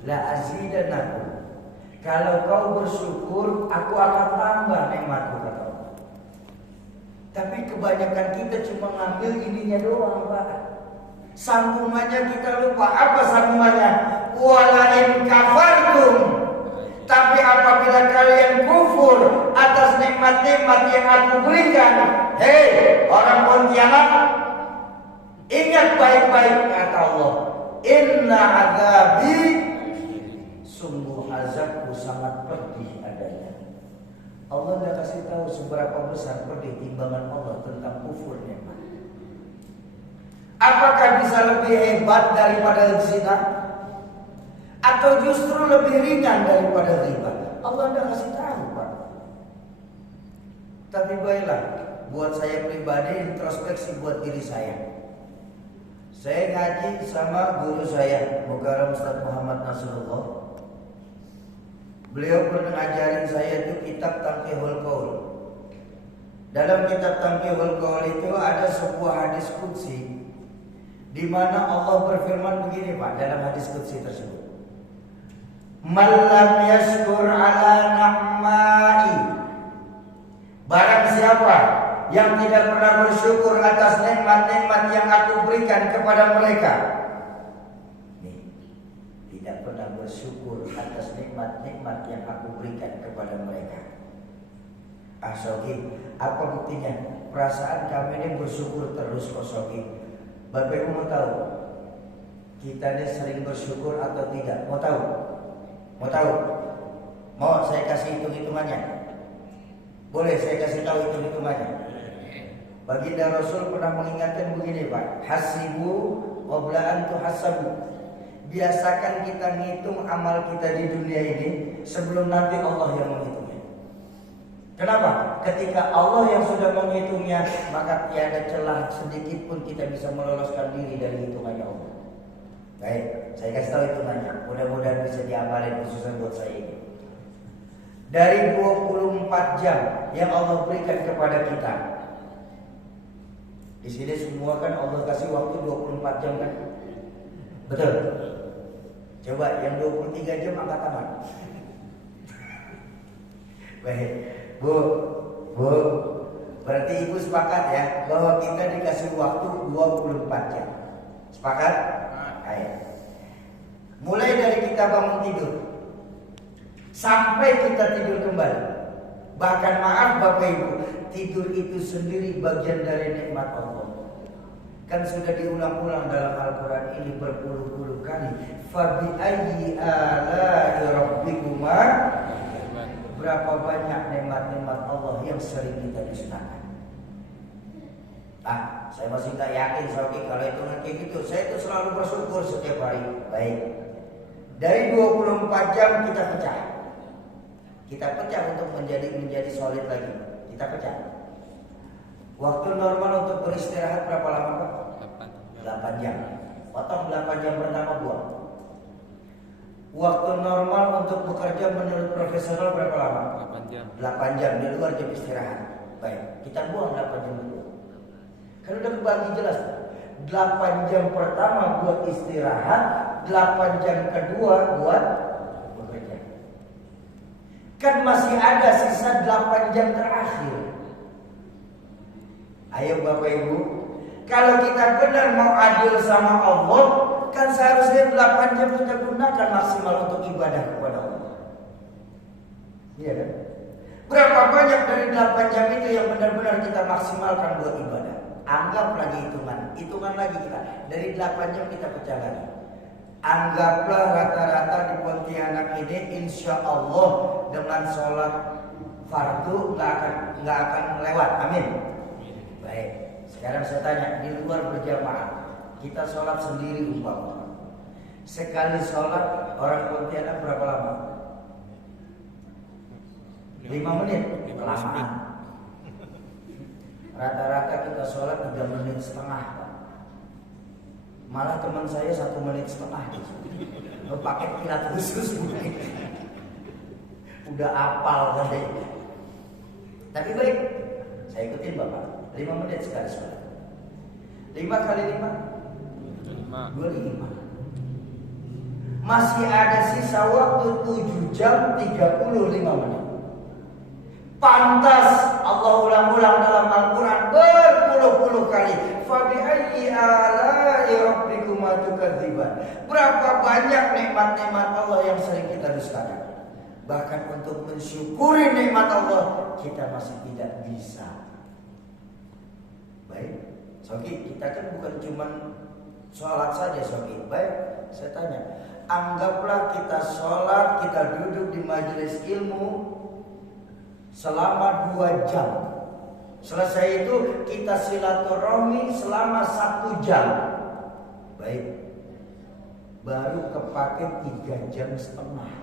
la azidannakum. Kalau kau bersyukur, aku akan tambah nikmatku, kata Allah. Tapi kebanyakan kita cuma ngambil ininya doang, Pak. Sambungannya kita lupa. Apa sambungannya? Wala in kafartum. Tapi apabila kalian kufur atas nikmat-nikmat yang aku berikan, hei orang Pontianak, ingat baik-baik kata Allah, inna azabi, sungguh azabku sangat pedih adanya. Allah tidak kasih tahu seberapa besar pedih timbangan Allah tentang kufur nikmat. Apakah bisa lebih hebat daripada zina? Atau justru lebih ringan daripada riba? Allah tidak kasih tahu, Pak. Tapi baiklah, buat saya pribadi, introspeksi buat diri saya. Saya ngaji sama guru saya, Mukarram Ustaz Muhammad Nasrullah. Beliau pernah ngajarin saya itu kitab Tanqihul Qaul. Dalam kitab Tanqihul Qaul itu ada sebuah hadis qudsi di mana Allah berfirman begini, Pak, dalam hadis qudsi tersebut. Man lam yashkur ala na'mai. Barang siapa yang tidak pernah bersyukur atas nikmat-nikmat yang aku berikan kepada mereka. Nih, tidak pernah bersyukur atas nikmat-nikmat yang aku berikan kepada mereka. Soki, apa buktinya? Perasaan kami ini bersyukur terus kok, Soki. Bapak Ibu mau tahu kita ini sering bersyukur atau tidak? Mau tahu? Mau tahu? Mau saya kasih hitung-hitungannya? Boleh saya kasih tahu hitung-hitungannya? Baginda Rasul pernah mengingatkan begini, Pak. Hasibu qabla an tuhasabu. Biasakan kita ngitung amal kita di dunia ini sebelum nanti Allah yang menghitungnya. Kenapa? Ketika Allah yang sudah menghitungnya, maka tiada celah sedikit pun kita bisa meloloskan diri dari hitungannya Allah. Baik, saya kasih tahu hitungannya. Mudah-mudahan bisa diamalin khususnya buat saya ini. Dari 24 jam yang Allah berikan kepada kita. Di sini semua kan Allah kasih waktu 24 jam kan? Betul. Coba yang 23 jam angkat tangan. Baik, Bu, berarti Ibu sepakat ya bahwa kita dikasih waktu 24 jam. Sepakat? Baik. Mulai dari kita bangun tidur sampai kita tidur kembali. Bahkan maaf Bapak Ibu, tidur itu sendiri bagian dari nikmat Allah. Kan sudah diulang-ulang dalam Al-Quran ini berpuluh-puluh kali. Fabi ayyi ala'i rabbikuma. Berapa banyak nikmat-nikmat Allah yang sering kita dustakan. Saya masih gak yakin Soki kalau itu kayak gitu. Saya itu selalu bersyukur setiap hari. Baik. Dari 24 jam kita pecah. Kita pecah untuk menjadi solid lagi. Kita pecah. Waktu normal untuk beristirahat berapa lama Pak? 8 jam. Potong 8 jam pertama buang. Waktu normal untuk bekerja menurut profesional berapa lama? 8 jam. 8 jam di luar jam istirahat. Baik, kita buang 8 jam dulu. Kan udah kebagi jelas. 8 jam pertama buat istirahat, 8 jam kedua buat bekerja. Kan masih ada sisa 8 jam terakhir. Ayo Bapak Ibu, kalau kita benar mau adil sama Allah, kan seharusnya 8 jam kita gunakan maksimal untuk ibadah kepada Allah. Iya kan? Berapa banyak dari 8 jam itu yang benar-benar kita maksimalkan buat ibadah? Anggap lagi hitungan lagi kita. Dari 8 jam kita pecah lagi. Anggaplah rata-rata di Pontianak ini insya Allah dengan sholat fardu nggak akan lewat. Amin. Baik. Sekarang saya tanya, di luar berjamaah kita sholat sendiri umpama. Sekali sholat orang Pontianak berapa lama? 5 menit. Lama. Rata-rata kita sholat 3 menit setengah. Malah teman saya 1 menit setengah. Pakai kilat khusus. Udah apal katanya. Tapi baik, saya ikutin Bapak. 5 menit sekali sholat. 5 kali 5 25. Masih ada sisa waktu 7 jam 35 menit. Pantas Allah ulang-ulang dalam Al-Quran berpuluh-puluh kali. Fabi ayyi ala'i rabbikuma tukadziban. Berapa banyak nikmat-nikmat Allah yang sering kita dustakan. Bahkan untuk mensyukuri nikmat Allah kita masih tidak bisa. Baik, Soki, kita kan bukan cuma sholat saja Soki. Baik, saya tanya, anggaplah kita sholat, kita duduk di majelis ilmu selama 2 jam. Selesai itu kita silaturahmi selama 1 jam. Baik, baru kepake 3 jam setengah.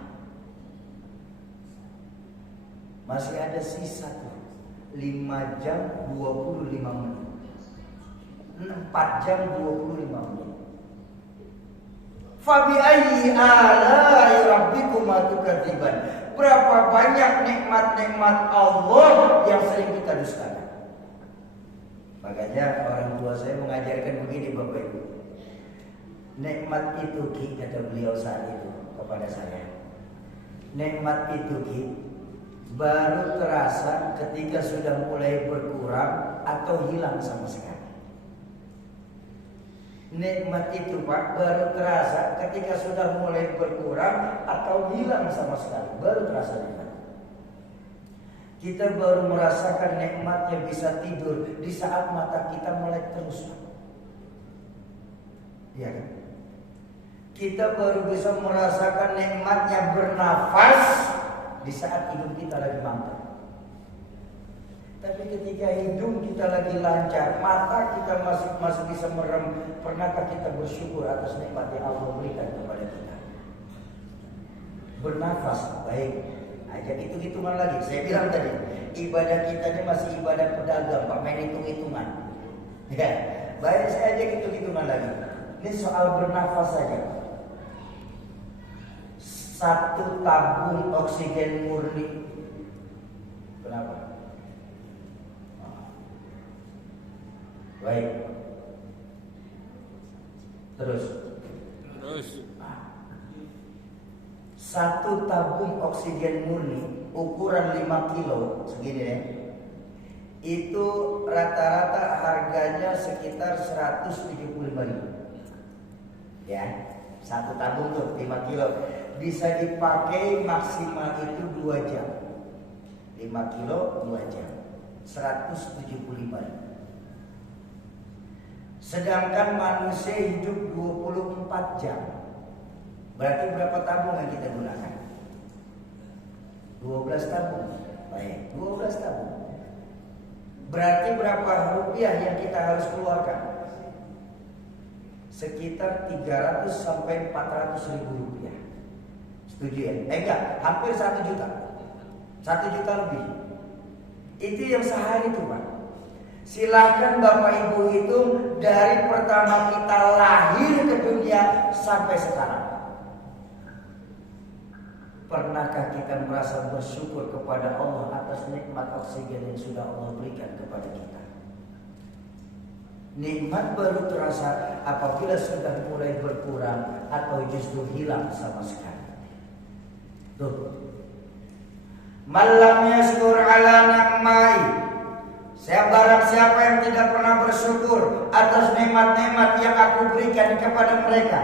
Masih ada sisa tuh 5 jam 25 menit. 4 jam 25 menit. Fabi ayyi ala'i rabbikuma tukadziban. Berapa banyak nikmat-nikmat Allah yang sering kita dustakan. Makanya orang tua saya mengajarkan begini Bapak Ibu. Nikmat itu Ki, kata beliau saat itu kepada saya. Nikmat itu Ki, baru terasa ketika sudah mulai berkurang atau hilang sama sekali. Nikmat itu Pak baru terasa ketika sudah mulai berkurang atau hilang sama sekali. Baru terasa nikmat. Kita baru merasakan nikmatnya bisa tidur di saat mata kita melek terus. Iya kan? Kita baru bisa merasakan nikmatnya bernafas di saat hidung kita lagi mangkrak. Tapi ketika hidung kita lagi lancar, mata kita masih bisa merem, pernahkah kita bersyukur atas nikmat yang Allah berikan kepada kita? Bernafas, baik. Ajak hitung-hitungan lagi. Saya bilang tadi, ibadah kita ini masih ibadah pedagang, Pak, main hitung-hitungan. Ya, baik, saya ajak hitung-hitungan lagi. Ini soal bernafas saja. 1 tabung oksigen murni. Kenapa? Baik. Terus. 1 tabung oksigen murni ukuran 5 kilo segini ya. Itu rata-rata harganya sekitar 175.000. Ya, satu tabung tuh 5 kilo bisa dipakai maksimal itu 2 jam. 5 kilo 2 jam 175. Sedangkan manusia hidup 24 jam. Berarti berapa tabung yang kita gunakan? 12 tabung. Baik, 12 tabung. Berarti berapa rupiah yang kita harus keluarkan? Sekitar 300 sampai 400 ribu rupiah. Setuju ya? Enggak, hampir 1 juta. 1 juta lebih. Itu yang sehari itu, Pak. Silahkan Bapak Ibu hitung dari pertama kita lahir ke dunia sampai sekarang. Pernahkah kita merasa bersyukur kepada Allah atas nikmat oksigen yang sudah Allah berikan kepada kita? Nikmat baru terasa apabila sudah mulai berkurang atau justru hilang sama sekali. Tuh. Malam yaskur ala ni'mai. Barang siapa yang tidak pernah bersyukur atas nikmat-nikmat yang aku berikan kepada mereka.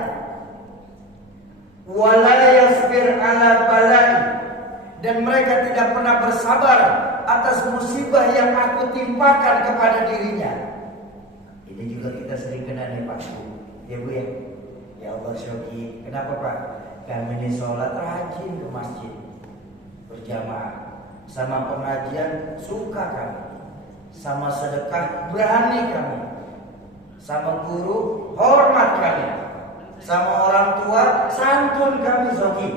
Wala yasbir ala balai, dan mereka tidak pernah bersabar atas musibah yang aku timpakan kepada dirinya. Ini juga kita sering kena nih Pak ya Bu ya. Ya Allah Syoki, kenapa Pak? Kami ini sholat rajin ke masjid berjamaah, sama pengajian suka kami, sama sedekah berani kami, sama guru hormat kami, sama orang tua santun kami Syoki.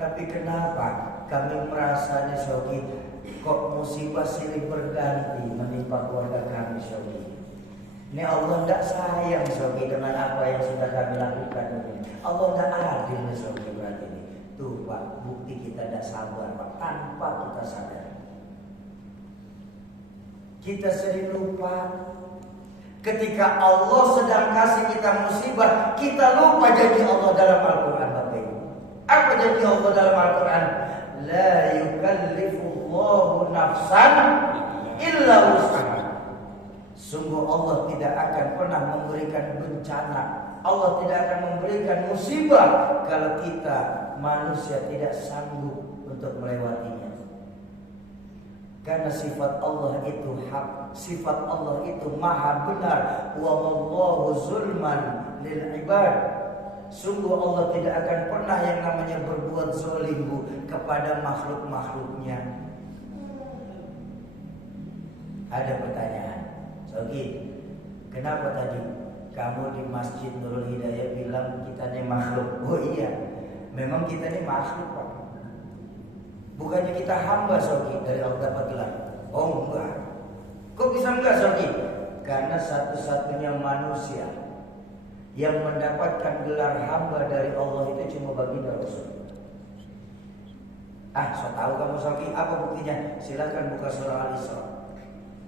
Tapi kenapa kami merasa nih Syoki, kok musibah silih berganti menimpa keluarga kami Syoki? Ini Allah tidak sayang Syoki dengan apa yang sudah kami lakukan ini. Allah tidak adil nih Syoki berarti ini. Tuh Pak, bukti kita tidak sabar Pak, tanpa kita sadar. Kita sering lupa ketika Allah sedang kasih kita musibah, kita lupa janji Allah dalam Al-Quran Bapak Ibu. Apa janji Allah dalam Al-Quran? La yukallifullahu nafsan illa wus'aha. Sungguh Allah tidak akan pernah memberikan bencana, Allah tidak akan memberikan musibah kalau kita manusia tidak sanggup untuk melewatinya. Karena sifat Allah itu hak, sifat Allah itu maha benar. Wa wallahu zulman lil ibad. Sungguh Allah tidak akan pernah yang namanya berbuat zalim kepada makhluk-makhluknya. Ada pertanyaan, Sogi, kenapa tadi kamu di Masjid Nurul Hidayah bilang kita ini makhluk? Oh iya, memang kita ini makhluk Pak. Bukannya kita hamba Sogi dari Allah dapat gelar. Oh enggak. Kok bisa enggak Sogi? Karena satu-satunya manusia yang mendapatkan gelar hamba dari Allah itu cuma baginda Rasul. So tahu kamu Sogi, apa buktinya? Silakan buka surah Al-Isra.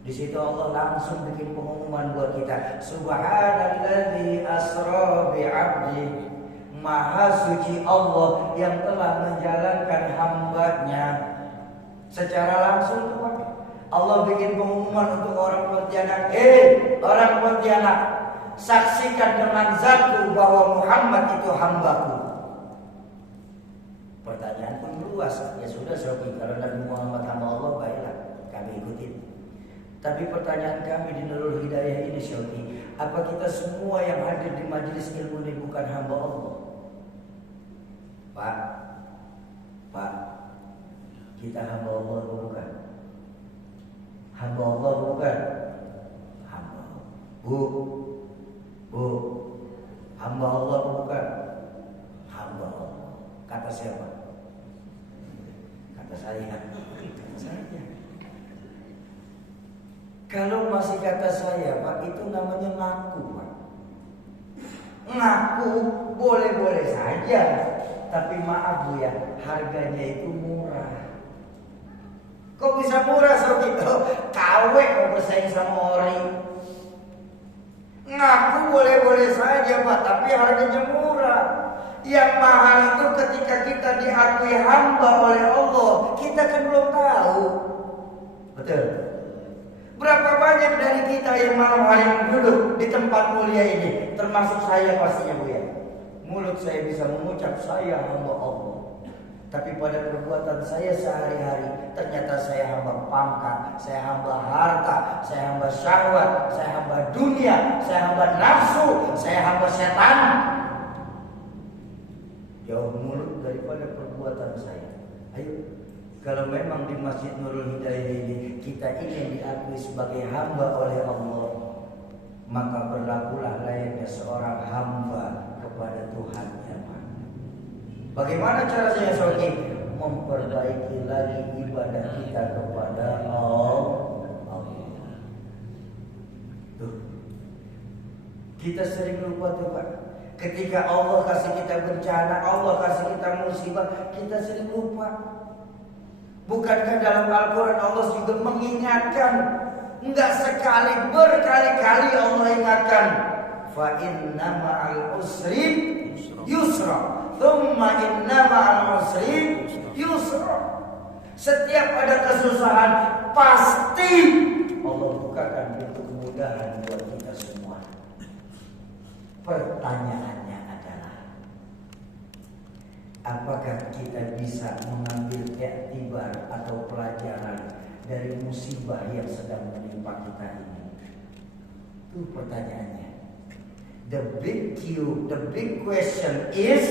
Di situ Allah langsung bikin pengumuman buat kita. Subhanalladzi asra bi'abdi. Maha suci Allah yang telah menjalankan hambanya secara langsung tuh Pak. Allah bikin pengumuman untuk orang Pontianak. Orang Pontianak, saksikan dengan zatku bahwa Muhammad itu hambaku. Pertanyaan pun luas. Ya sudah Sobi, kalau Nabi Muhammad hamba Allah, baiklah kami ikutin. Tapi pertanyaan kami di Nurul Hidayah ini Sobi, apa kita semua yang hadir di majelis ilmu ini bukan hamba Allah? Pak, kita hamba Allah bukan? Hamba Allah bukan? Hamba. Bu, hamba Allah bukan? Hamba Allah. Kata siapa? Kata saya. Kalau masih kata saya, Pak, itu namanya ngaku, Pak. Ngaku boleh-boleh saja. Tapi maaf Bu ya, harganya itu murah. Kok bisa murah gitu? KW mau bersaing sama ori. Ngaku boleh-boleh saja Pak, tapi harganya murah. Yang mahal itu ketika kita diakui hamba oleh Allah, kita kan belum tahu. Betul. Berapa banyak dari kita yang malam hari duduk di tempat mulia ini, termasuk saya pastinya Bu ya. Mulut saya bisa mengucap saya hamba Allah, tapi pada perbuatan saya sehari-hari ternyata saya hamba pangkat, saya hamba harta, saya hamba syahwat, saya hamba dunia, saya hamba nafsu, saya hamba setan. Jauh mulut daripada perbuatan saya. Ayo, kalau memang di Masjid Nurul Hidayah ini kita ingin diakui sebagai hamba oleh Allah, maka berlakulah layaknya seorang hamba kepada Tuhannya. Bagaimana cara saya Soki? Memperbaiki lagi ibadah kita kepada Allah. Tuh. Kita sering lupa tuh Pak. Ketika Allah kasih kita bencana, Allah kasih kita musibah, kita sering lupa. Bukankah dalam Al-Quran Allah juga mengingatkan? Enggak sekali, berkali-kali Allah ingatkan. Fa inna ma'al usri yusra. Thumma inna ma'al usri yusra. Setiap ada kesusahan, pasti Allah bukakan pintu kemudahan buat kita semua. Pertanyaannya adalah, apakah kita bisa mengambil iktibar atau pelajaran dari musibah yang sedang menimpa kita ini? Itu pertanyaannya. The big question is,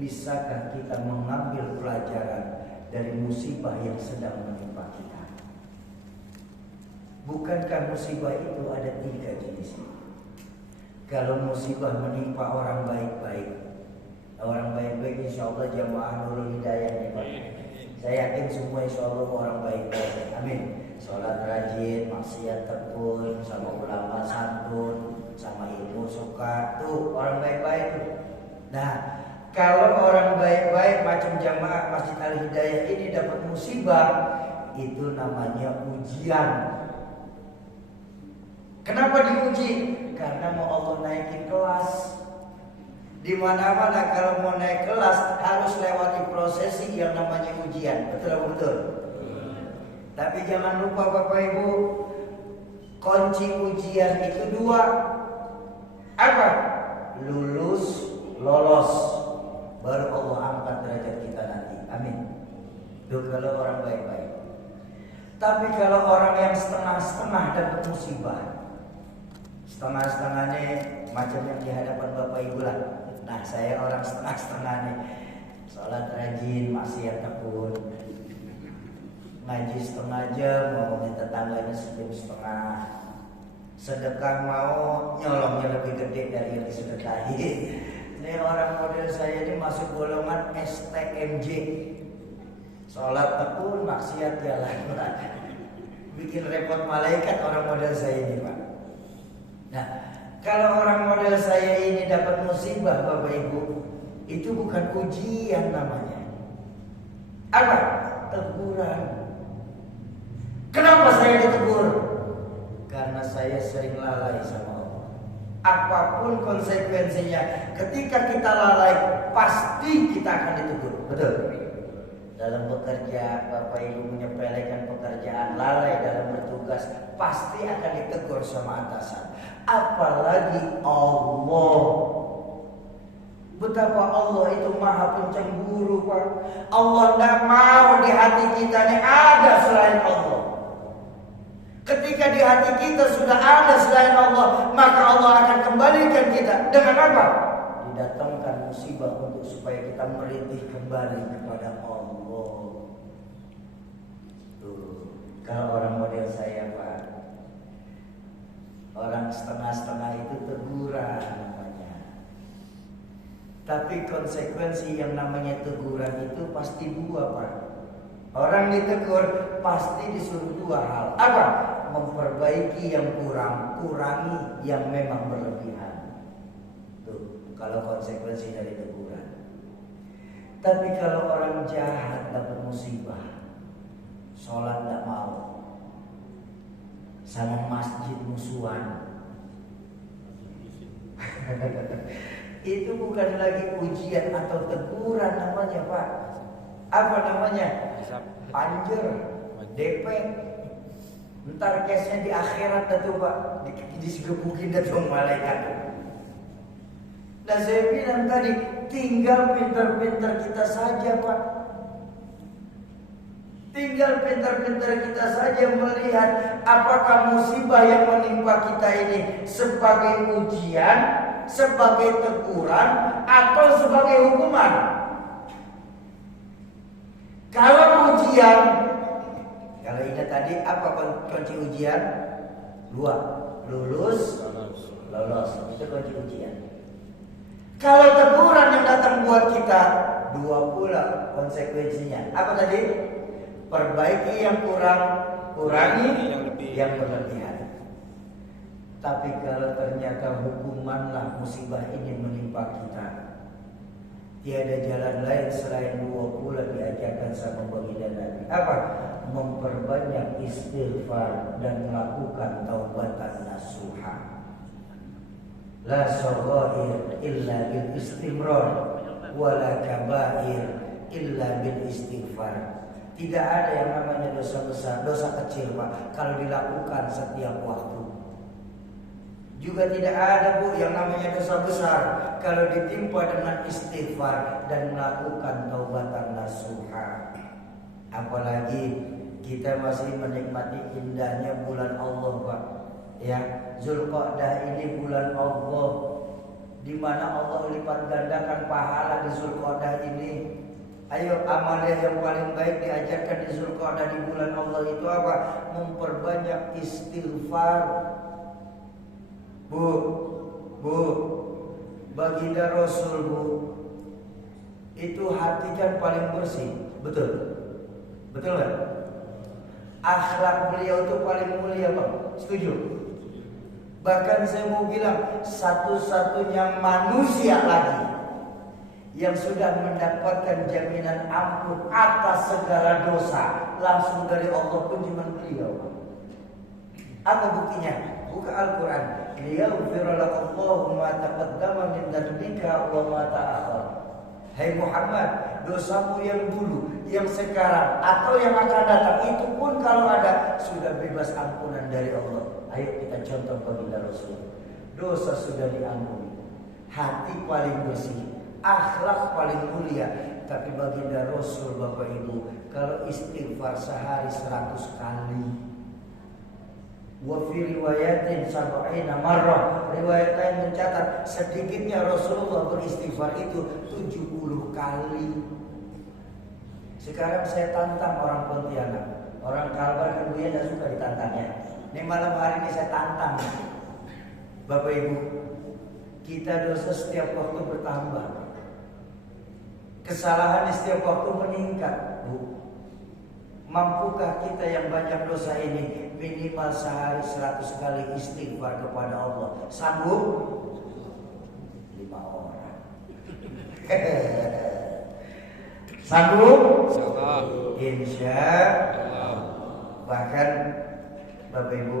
bisakah kita mengambil pelajaran dari musibah yang sedang menimpa kita? Bukankah musibah itu ada 3 jenis? Kalau musibah menimpa orang baik-baik, insya Allah jamaah Nurul Hidayah ini Pak. Saya yakin semua insya Allah orang baik-baik. Amin. Sholat rajin, maksiat tekun, sama ulama santun, sama ilmu suka, tuh orang baik-baik tuh. Nah, kalau orang baik-baik macam jamaah Masjid Al Hidayah ini dapat musibah, itu namanya ujian. Kenapa diuji? Karena mau Allah naikin kelas. Di mana-mana kalau mau naik kelas harus lewati prosesi yang namanya ujian. Betul. Tapi jangan lupa Bapak Ibu, kunci ujian itu 2. Apa? Lulus, lolos. Baru Allah angkat derajat kita nanti. Amin. Itu kalau orang baik-baik. Tapi kalau orang yang setengah-setengah dapat musibah, setengah-setengahnya macam yang di hadapan Bapak Ibu lah. Nah, saya orang setengah-setengah nih. Sholat rajin, maksiat tekun, ngaji setengah jam, ngomongin tetangganya sejam setengah, sedekah mau nyolongnya lebih gede dari yang disedekahi. Ini orang model saya ini masuk golongan STMJ. Sholat tekun, maksiat jalan. Bikin repot malaikat orang model saya ini Pak. Nah, kalau orang model saya ini dapat musibah Bapak Ibu, itu bukan ujian namanya. Apa? Teguran. Kenapa saya ditegur? Karena saya sering lalai sama Allah. Apapun konsekuensinya, ketika kita lalai, pasti kita akan ditegur. Betul? Dalam bekerja, Bapak Ibu menyepelekan pekerjaan, lalai dalam bertugas, pasti akan ditegur sama atasan. Apalagi Allah. Betapa Allah itu maha pencemburu Pak. Allah tidak mau di hati kita ini ada selain Allah. Ketika di hati kita sudah ada selain Allah, maka Allah akan kembalikan kita dengan apa? Didatangkan musibah untuk supaya kita merintih kembali kepada Allah. Tuh, kalau orang model saya Pak, orang setengah-setengah itu teguran namanya. Tapi konsekuensi yang namanya teguran itu pasti 2 Pak. Orang ditegur pasti disuruh 2 hal. Apa? Memperbaiki yang kurang, kurangi yang memang berlebihan. Tuh, kalau konsekuensi dari teguran. Tapi kalau orang jahat dapat musibah, sholat tidak mau, sama masjid musuhan, itu bukan lagi ujian atau teguran namanya Pak. Apa namanya? Anjir, DP. Ntar case-nya di akhirat dah tuh Pak, digebukin dah tuh malaikat. Dan saya bilang tadi, tinggal pintar-pintar kita saja Pak. Tinggal pintar-pintar kita saja melihat apakah musibah yang menimpa kita ini sebagai ujian, sebagai teguran, atau sebagai hukuman. Kalau ujian, kalau ingat tadi apa kunci ujian? Dua, lulus, lolos. Itu kunci ujian. Kalau teguran yang datang buat kita, dua pula konsekuensinya. Apa tadi? Perbaiki yang kurang, kurangi yang berlebihan. Tapi kalau ternyata hukumanlah musibah ini menimpa kita, tiada jalan lain selain dua pula diajarkan sama baginda Nabi. Apa? Memperbanyak istighfar dan melakukan taubatan nasuha. La saghair illa bil istimrar, wala kabair illa bil istighfar. Tidak ada yang namanya dosa besar, dosa kecil Pak, kalau dilakukan setiap waktu. Juga tidak ada Bu yang namanya dosa besar kalau ditimpa dengan istighfar dan melakukan taubatan nasuha. Apalagi kita masih menikmati indahnya bulan Allah Pak. Ya, Zulqa'dah ini bulan Allah, di mana Allah lipat gandakan pahala di Zulqa'dah ini. Ayo, amalia yang paling baik diajarkan di Zulqa'dah di bulan Allah itu apa? Memperbanyak istighfar. Bu, baginda Rasul Bu, itu hati kan paling bersih, betul? Betul kan? Akhlak beliau itu paling mulia Bang, setuju? Bahkan saya mau bilang satu-satunya manusia lagi yang sudah mendapatkan jaminan ampun atas segala dosa langsung dari Allah pun cuma beliau. Apa buktinya? Buka Al-Quran. Liyaghfira lakallahu ma taqaddama min dhanbika wa ma ta'akhkhar. Hai Muhammad, dosamu yang dulu, yang sekarang, atau yang akan datang, itu pun kalau ada sudah bebas ampunan dari Allah. Ayo kita contoh baginda Rasul. Dosa sudah diampuni, hati paling bersih, akhlak paling mulia. Tapi baginda Rasul Bapak Ibu, kalau istighfar sehari 100 kali. Wa fi riwayatin sab'ina marrah, riwayat lain mencatat sedikitnya Rasulullah beristighfar itu 70 kali. Sekarang saya tantang orang Pontianak, orang Kalbar kan dia tidak suka ditantang ya. Ini malam hari ini saya tantang Bapak Ibu, kita dosa setiap waktu bertambah, kesalahan setiap waktu meningkat Bu. Mampukah kita yang banyak dosa ini minimal sehari 100 kali istighfar kepada Allah? Sanggup? 5 orang. Sanggup? Insya Allah. Bahkan Bapak Ibu,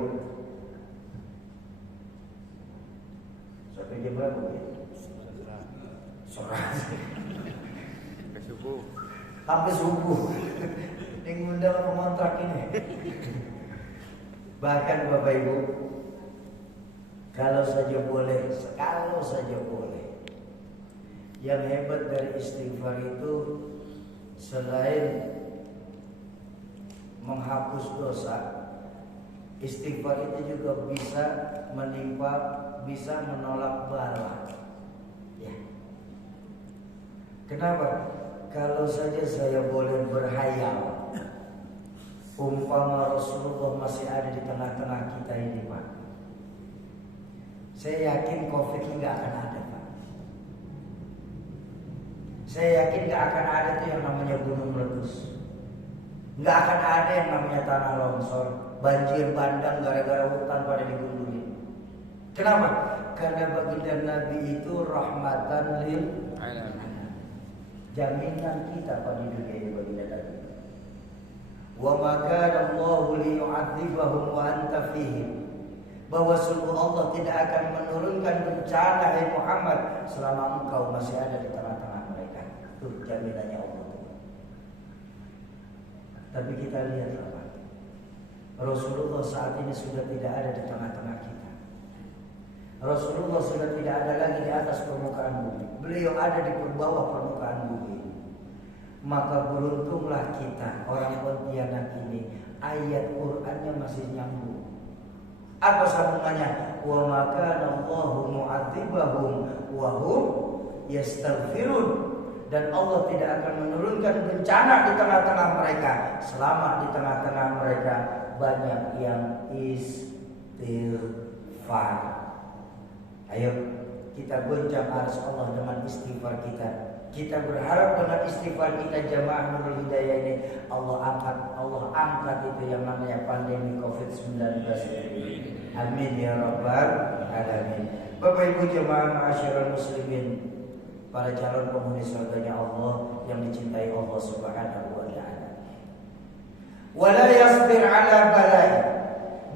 sampai jam berapa ya? Sampai subuh. Yang ngundang pengontrak ini. Bahkan Bapak Ibu, kalau saja boleh, yang hebat dari istighfar itu selain menghapus dosa, istighfar itu juga bisa menimpa, bisa menolak bala. Ya. Kenapa? Kalau saja saya boleh berhayal, umpama Rasulullah masih ada di tengah-tengah kita ini Pak, saya yakin COVID ini gak akan ada Pak. Saya yakin gak akan ada tuh yang namanya gunung meletus, gak akan ada yang namanya tanah longsor, banjir bandang gara-gara hutan pada digundulin. Kenapa? Karena baginda Nabi itu rahmatan lil alamin. Jaminan kita pada dunia ini baginda Nabi. Wa ma kana Allahu liyu'adzibahum wa anta fihim. Bahwa sungguh Allah tidak akan menurunkan bencana hai Muhammad selama engkau masih ada di tengah-tengah mereka. Itu jaminannya Allah. Tapi kita lihat apa? Rasulullah saat ini sudah tidak ada di tengah-tengah kita. Rasulullah sudah tidak ada lagi di atas permukaan bumi. Beliau ada di bawah permukaan bumi. Maka beruntunglah kita orang Pontianak ini, ayat Qur'annya masih nyambung. Apa sambungannya? Wa maka Allahu mu'adzibahum wa hum yastaghfirun. Dan Allah tidak akan menurunkan bencana di tengah-tengah mereka selama di tengah-tengah mereka banyak yang istighfar. Ayo kita goncang arsy Allah dengan istighfar kita. Kita berharap dengan istighfar kita jamaah Nurul Hidayah ini Allah angkat itu yang namanya pandemi COVID-19 ini. Amin ya rabbal alamin. Bapak Ibu jamaah ma'asyiral muslimin, para calon penghuni surganya Allah yang dicintai Allah Subhanahu wa taala. Wala yasbir ala balai,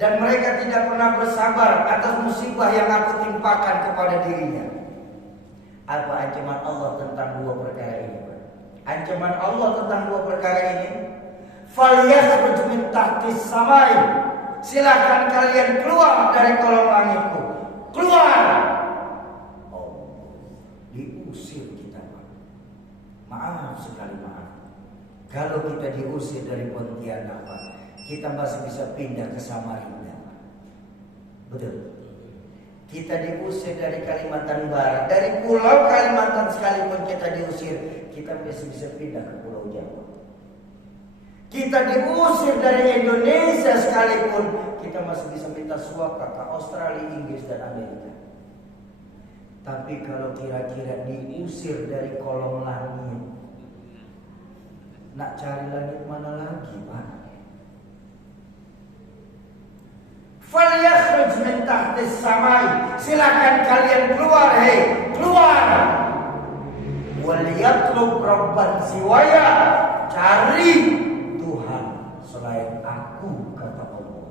dan mereka tidak pernah bersabar atas musibah yang aku timpakan kepada dirinya. Apa ancaman Allah tentang dua perkara ini? Ancaman Allah tentang dua perkara ini, falyakhruj min tahtis samai. Silakan kalian keluar dari kolong langitku. Keluar. Diusir kita, Pak. Maaf sekali, maaf. Kalau kita diusir dari Pontianak, Pak, kita masih bisa pindah ke Samarinda, Pak. Betul. Kita diusir dari Kalimantan Barat, dari Pulau Kalimantan sekalipun kita diusir, kita masih bisa pindah ke Pulau Jawa. Kita diusir dari Indonesia sekalipun, kita masih bisa minta suaka ke Australia, Inggris, dan Amerika. Tapi kalau kira-kira diusir dari kolong langit, nak cari langit mana lagi, Pak? Falyakhruj min tahtis samai. Silakan kalian keluar, hei, keluar. Wal yatlub rabban siwaya. Cari Tuhan selain aku, kata Allah.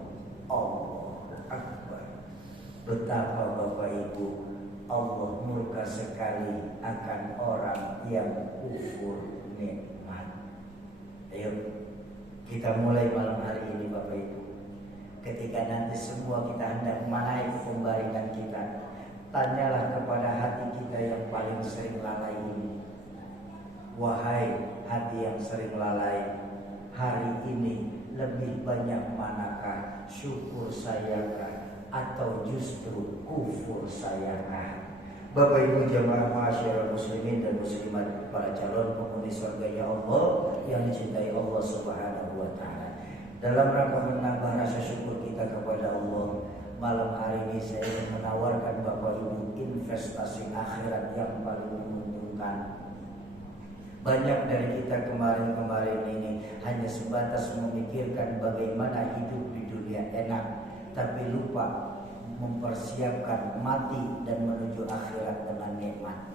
Allahu Akbar. Betapa Bapak Ibu Allah murka sekali akan orang yang kufur nikmat. Ayo kita mulai malam hari ini Bapak Ibu. Ketika nanti semua kita hendak menaik pembaringan kita, tanyalah kepada hati kita yang paling sering lalai ini. Wahai hati yang sering lalai, hari ini lebih banyak manakah syukur sayakah atau justru kufur sayakah? Bapak Ibu jamaah ma'asyiral muslimin dan muslimat, para calon penghuni surganya Allah yang dicintai Allah Subhanahu wa taala. Dalam rangka menambah rasa syukur kita kepada Allah, malam hari ini saya ingin menawarkan Bapak Ibu investasi akhirat yang paling menguntungkan. Banyak dari kita kemarin-kemarin ini hanya sebatas memikirkan bagaimana hidup di dunia enak, tapi lupa mempersiapkan mati dan menuju akhirat dengan nikmat.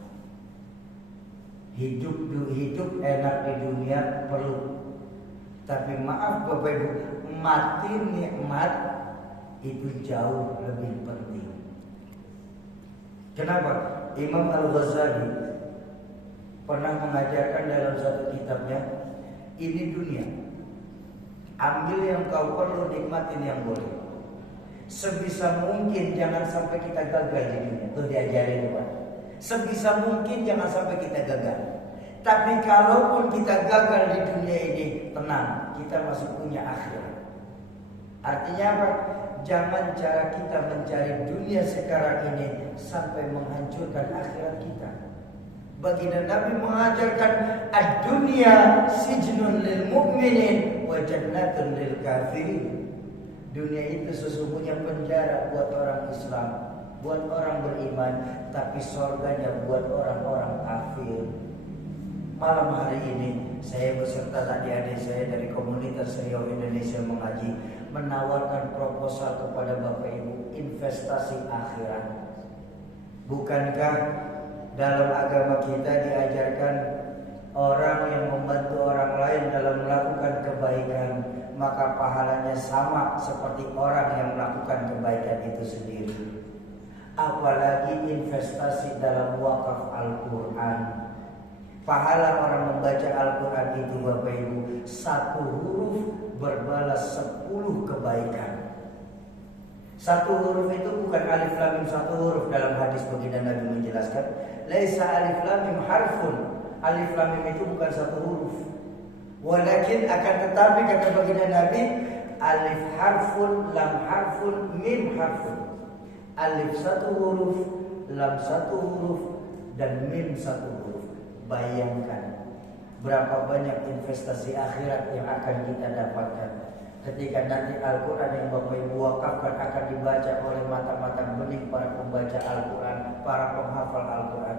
Hidup enak di dunia perlu, tapi maaf Bapak Ibu, mati nikmat itu jauh lebih penting. Kenapa? Imam Al-Ghazali pernah mengajarkan dalam satu kitabnya, ini dunia, ambil yang kau perlu, nikmatin yang boleh. Sebisa mungkin jangan sampai kita gagal di dunia. Tuh diajarin Pak. Sebisa mungkin jangan sampai kita gagal. Tapi kalaupun kita gagal di dunia ini, tenang, kita masih punya akhirat. Artinya apa? Jangan cara kita mencari dunia sekarang ini sampai menghancurkan akhirat kita. Baginda Nabi mengajarkan ad-dunya sijnun lil mu'minin wa jannatun lil kafirin. Dunia itu sesungguhnya penjara buat orang Islam, buat orang beriman, tapi surganya buat orang-orang kafir. Malam hari ini saya beserta adik-adik saya dari komunitas Riau Indonesia Mengaji menawarkan proposal kepada Bapak Ibu investasi akhirat. Bukankah dalam agama kita diajarkan orang yang membantu orang lain dalam melakukan kebaikan maka pahalanya sama seperti orang yang melakukan kebaikan itu sendiri. Apalagi investasi dalam wakaf Al-Quran. Pahala orang membaca Al-Quran itu Bapak Ibu, satu huruf berbalas 10 kebaikan. Satu huruf itu bukan alif lam mim satu huruf dalam hadis baginda Nabi menjelaskan, laisa alif lam mim harfun. Alif lam mim itu bukan satu huruf. Walakin akan tetapi kata baginda Nabi, alif harfun, lam harfun, mim harfun. Alif satu huruf, lam satu huruf, dan mim satu huruf. Bayangkan berapa banyak investasi akhirat yang akan kita dapatkan ketika nanti Al-Quran yang Bapak Ibu wakafkan akan dibaca oleh mata-mata bening para pembaca Al-Quran, para penghafal Al-Quran.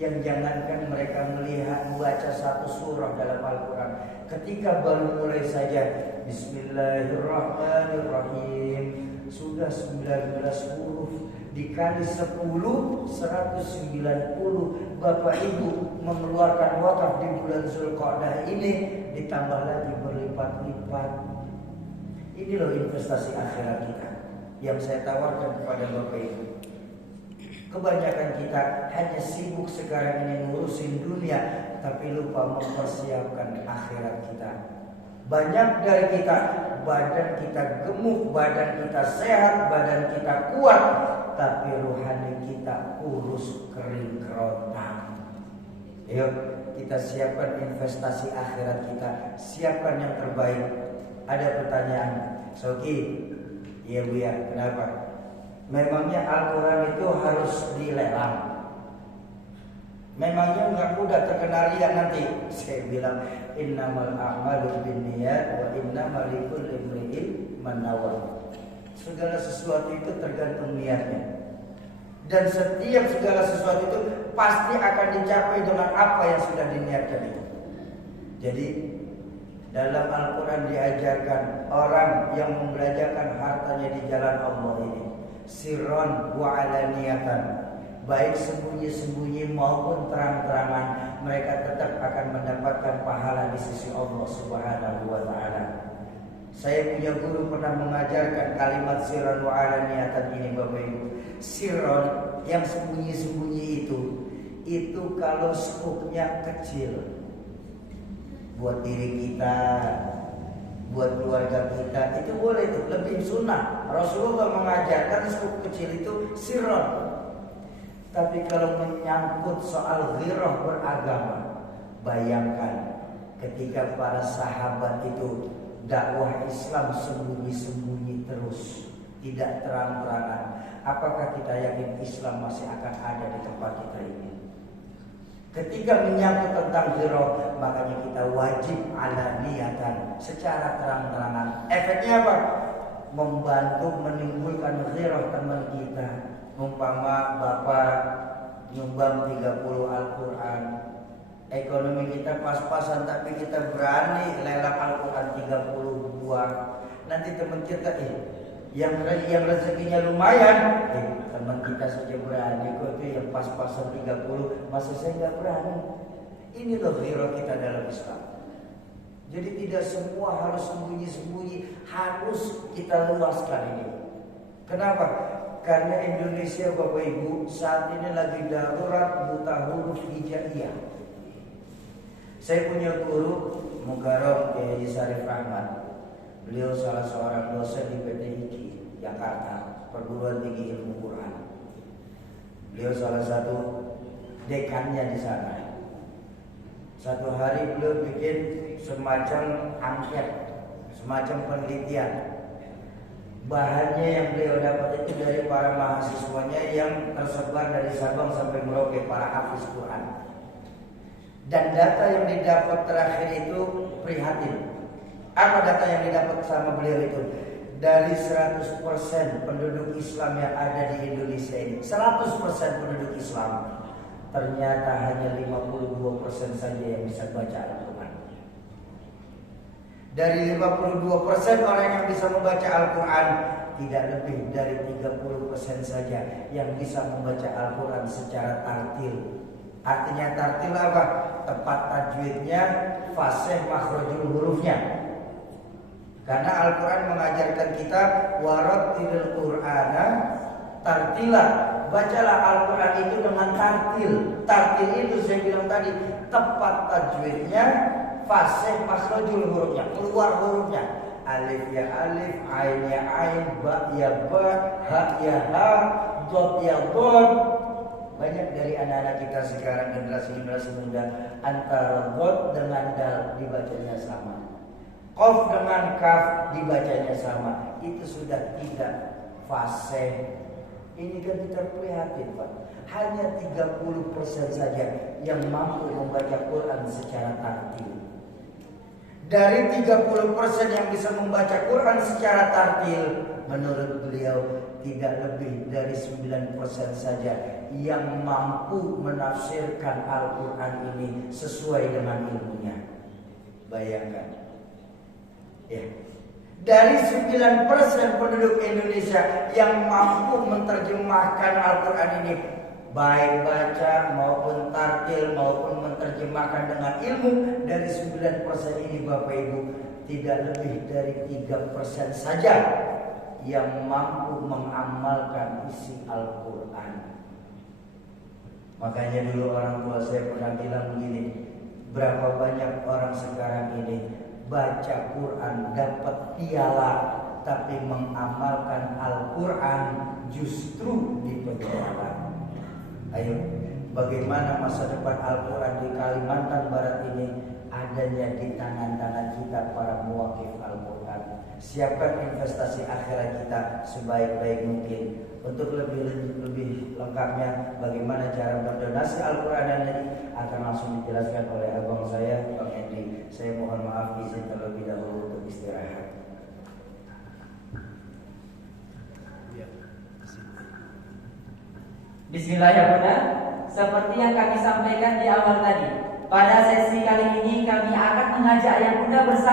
Yang jangankan mereka melihat membaca satu surah dalam Al-Quran, ketika baru mulai saja Bismillahirrahmanirrahim sudah 19 huruf dikali 10 190. Bapak Ibu mengeluarkan wakaf di bulan Zulqa'dah ini ditambah lagi berlipat-lipat. Ini loh investasi akhirat kita yang saya tawarkan kepada Bapak Ibu. Kebanyakan kita hanya sibuk sekarang ini ngurusin dunia, tapi lupa mempersiapkan akhirat kita. Banyak dari kita, badan kita gemuk, badan kita sehat, badan kita kuat, tapi rohani kita kurus kering kerontang. Ayo kita siapkan investasi akhirat kita, siapkan yang terbaik. Ada pertanyaan, Soki, iya Bu ya, kenapa? Memangnya Al-Quran itu harus dilelang? Memangnya nggak mudah terkena riya nanti? Saya bilang innamal a'malu binniyat wa innamal likulli imri'in ma nawa. Segala sesuatu itu tergantung niatnya. Dan setiap segala sesuatu itu pasti akan dicapai dengan apa yang sudah diniatkan itu. Jadi dalam Al-Quran diajarkan orang yang membelanjakan hartanya di jalan Allah ini sirron wa alaniyatan, baik sembunyi-sembunyi maupun terang-terangan, mereka tetap akan mendapatkan pahala di sisi Allah Subhanahu wa taala. Saya punya guru pernah mengajarkan kalimat sirron wa alaniyatan ini Bapak Ibu. Sirron yang sembunyi-sembunyi itu kalau skupnya kecil buat diri kita, buat keluarga kita, itu boleh, itu lebih sunnah. Rasulullah mengajarkan skup kecil itu sirron. Tapi kalau menyangkut soal ghirah beragama, bayangkan ketika para sahabat itu dakwah Islam sembunyi-sembunyi terus, tidak terang-terangan, apakah kita yakin Islam masih akan ada di tempat kita ini? Ketika menyangkut tentang ghirah, makanya kita wajib ala niatan secara terang-terangan. Efeknya apa? Membantu menimbulkan ghirah teman kita. Umpama Bapak nyumbang 30 Al-Quran, ekonomi kita pas-pasan, tapi kita berani lelang Al-Quran 30 buah. Nanti teman kita yang rezekinya lumayan, teman kita saja berani kok, itu yang pas-pasan 30, masa saya nggak berani? Ini loh ghirah kita dalam Islam. Jadi tidak semua harus sembunyi-sembunyi, harus kita luaskan ini. Kenapa? Karena Indonesia Bapak Ibu saat ini lagi darurat buta huruf hijaiyah. Saya punya guru Mukarram Kiai Syarif Rahmat. Beliau salah seorang dosen di PT IKI Jakarta, perguruan tinggi ilmu Quran. Beliau salah satu dekannya di sana. Satu hari beliau bikin semacam angket, semacam penelitian. Bahannya yang beliau dapat itu dari para mahasiswanya yang tersebar dari Sabang sampai Merauke, para hafiz Quran. Dan data yang didapat terakhir itu prihatin. Apa data yang didapat sama beliau itu? Dari 100% penduduk Islam yang ada di Indonesia ini, 100% penduduk Islam, ternyata hanya 52% saja yang bisa baca Al-Quran. Dari 52% orang yang bisa membaca Al-Quran, tidak lebih dari 30% saja yang bisa membaca Al-Quran secara tartil. Artinya tartil apa? Tepat tajwidnya, fasih makhrajul hurufnya. Karena Al-Quran mengajarkan kita warattilil Qur'ana tartila. Bacalah Al-Quran itu dengan tartil. Tartil itu saya bilang tadi, tepat tajwidnya, fasih makhrajul hurufnya, keluar hurufnya. Alif ya alif, ain ya ain, ba ya ba, ha ya ha, dot ya dot. Banyak dari anak-anak kita sekarang generasi muda antara dot dengan dal dibacanya sama. Qaf dengan kaf dibacanya sama. Itu sudah tidak fasih. Ini kan kita prihatin, Pak. Hanya 30% saja yang mampu membaca Quran secara tartil. Dari 30% yang bisa membaca Quran secara tartil, menurut beliau tidak lebih dari 9% saja yang mampu menafsirkan Al-Quran ini sesuai dengan ilmunya. Bayangkan. Ya. Dari 9% penduduk Indonesia yang mampu menerjemahkan Al-Quran ini, baik baca maupun tartil maupun menerjemahkan dengan ilmu, dari 9% ini Bapak Ibu tidak lebih dari 3% saja yang mampu mengamalkan isi Al-Quran. Makanya dulu orang tua saya pernah bilang begini, berapa banyak orang sekarang ini baca Quran dapat piala, tapi mengamalkan Al-Quran justru di penjara. Ayo, bagaimana masa depan Al-Quran di Kalimantan Barat ini adanya di tangan-tangan kita para muwakif Al-Quran. Siapkan investasi akhirat kita sebaik-baik mungkin. Untuk lebih lengkapnya bagaimana cara berdonasi Al-Quran ini akan langsung dijelaskan oleh abang saya, Bang Hendy. Saya mohon maaf izin terlebih dahulu untuk istirahat. Bismillah ya Bunda. Seperti yang kami sampaikan di awal tadi, pada sesi kali ini kami akan mengajak yang Bunda bersama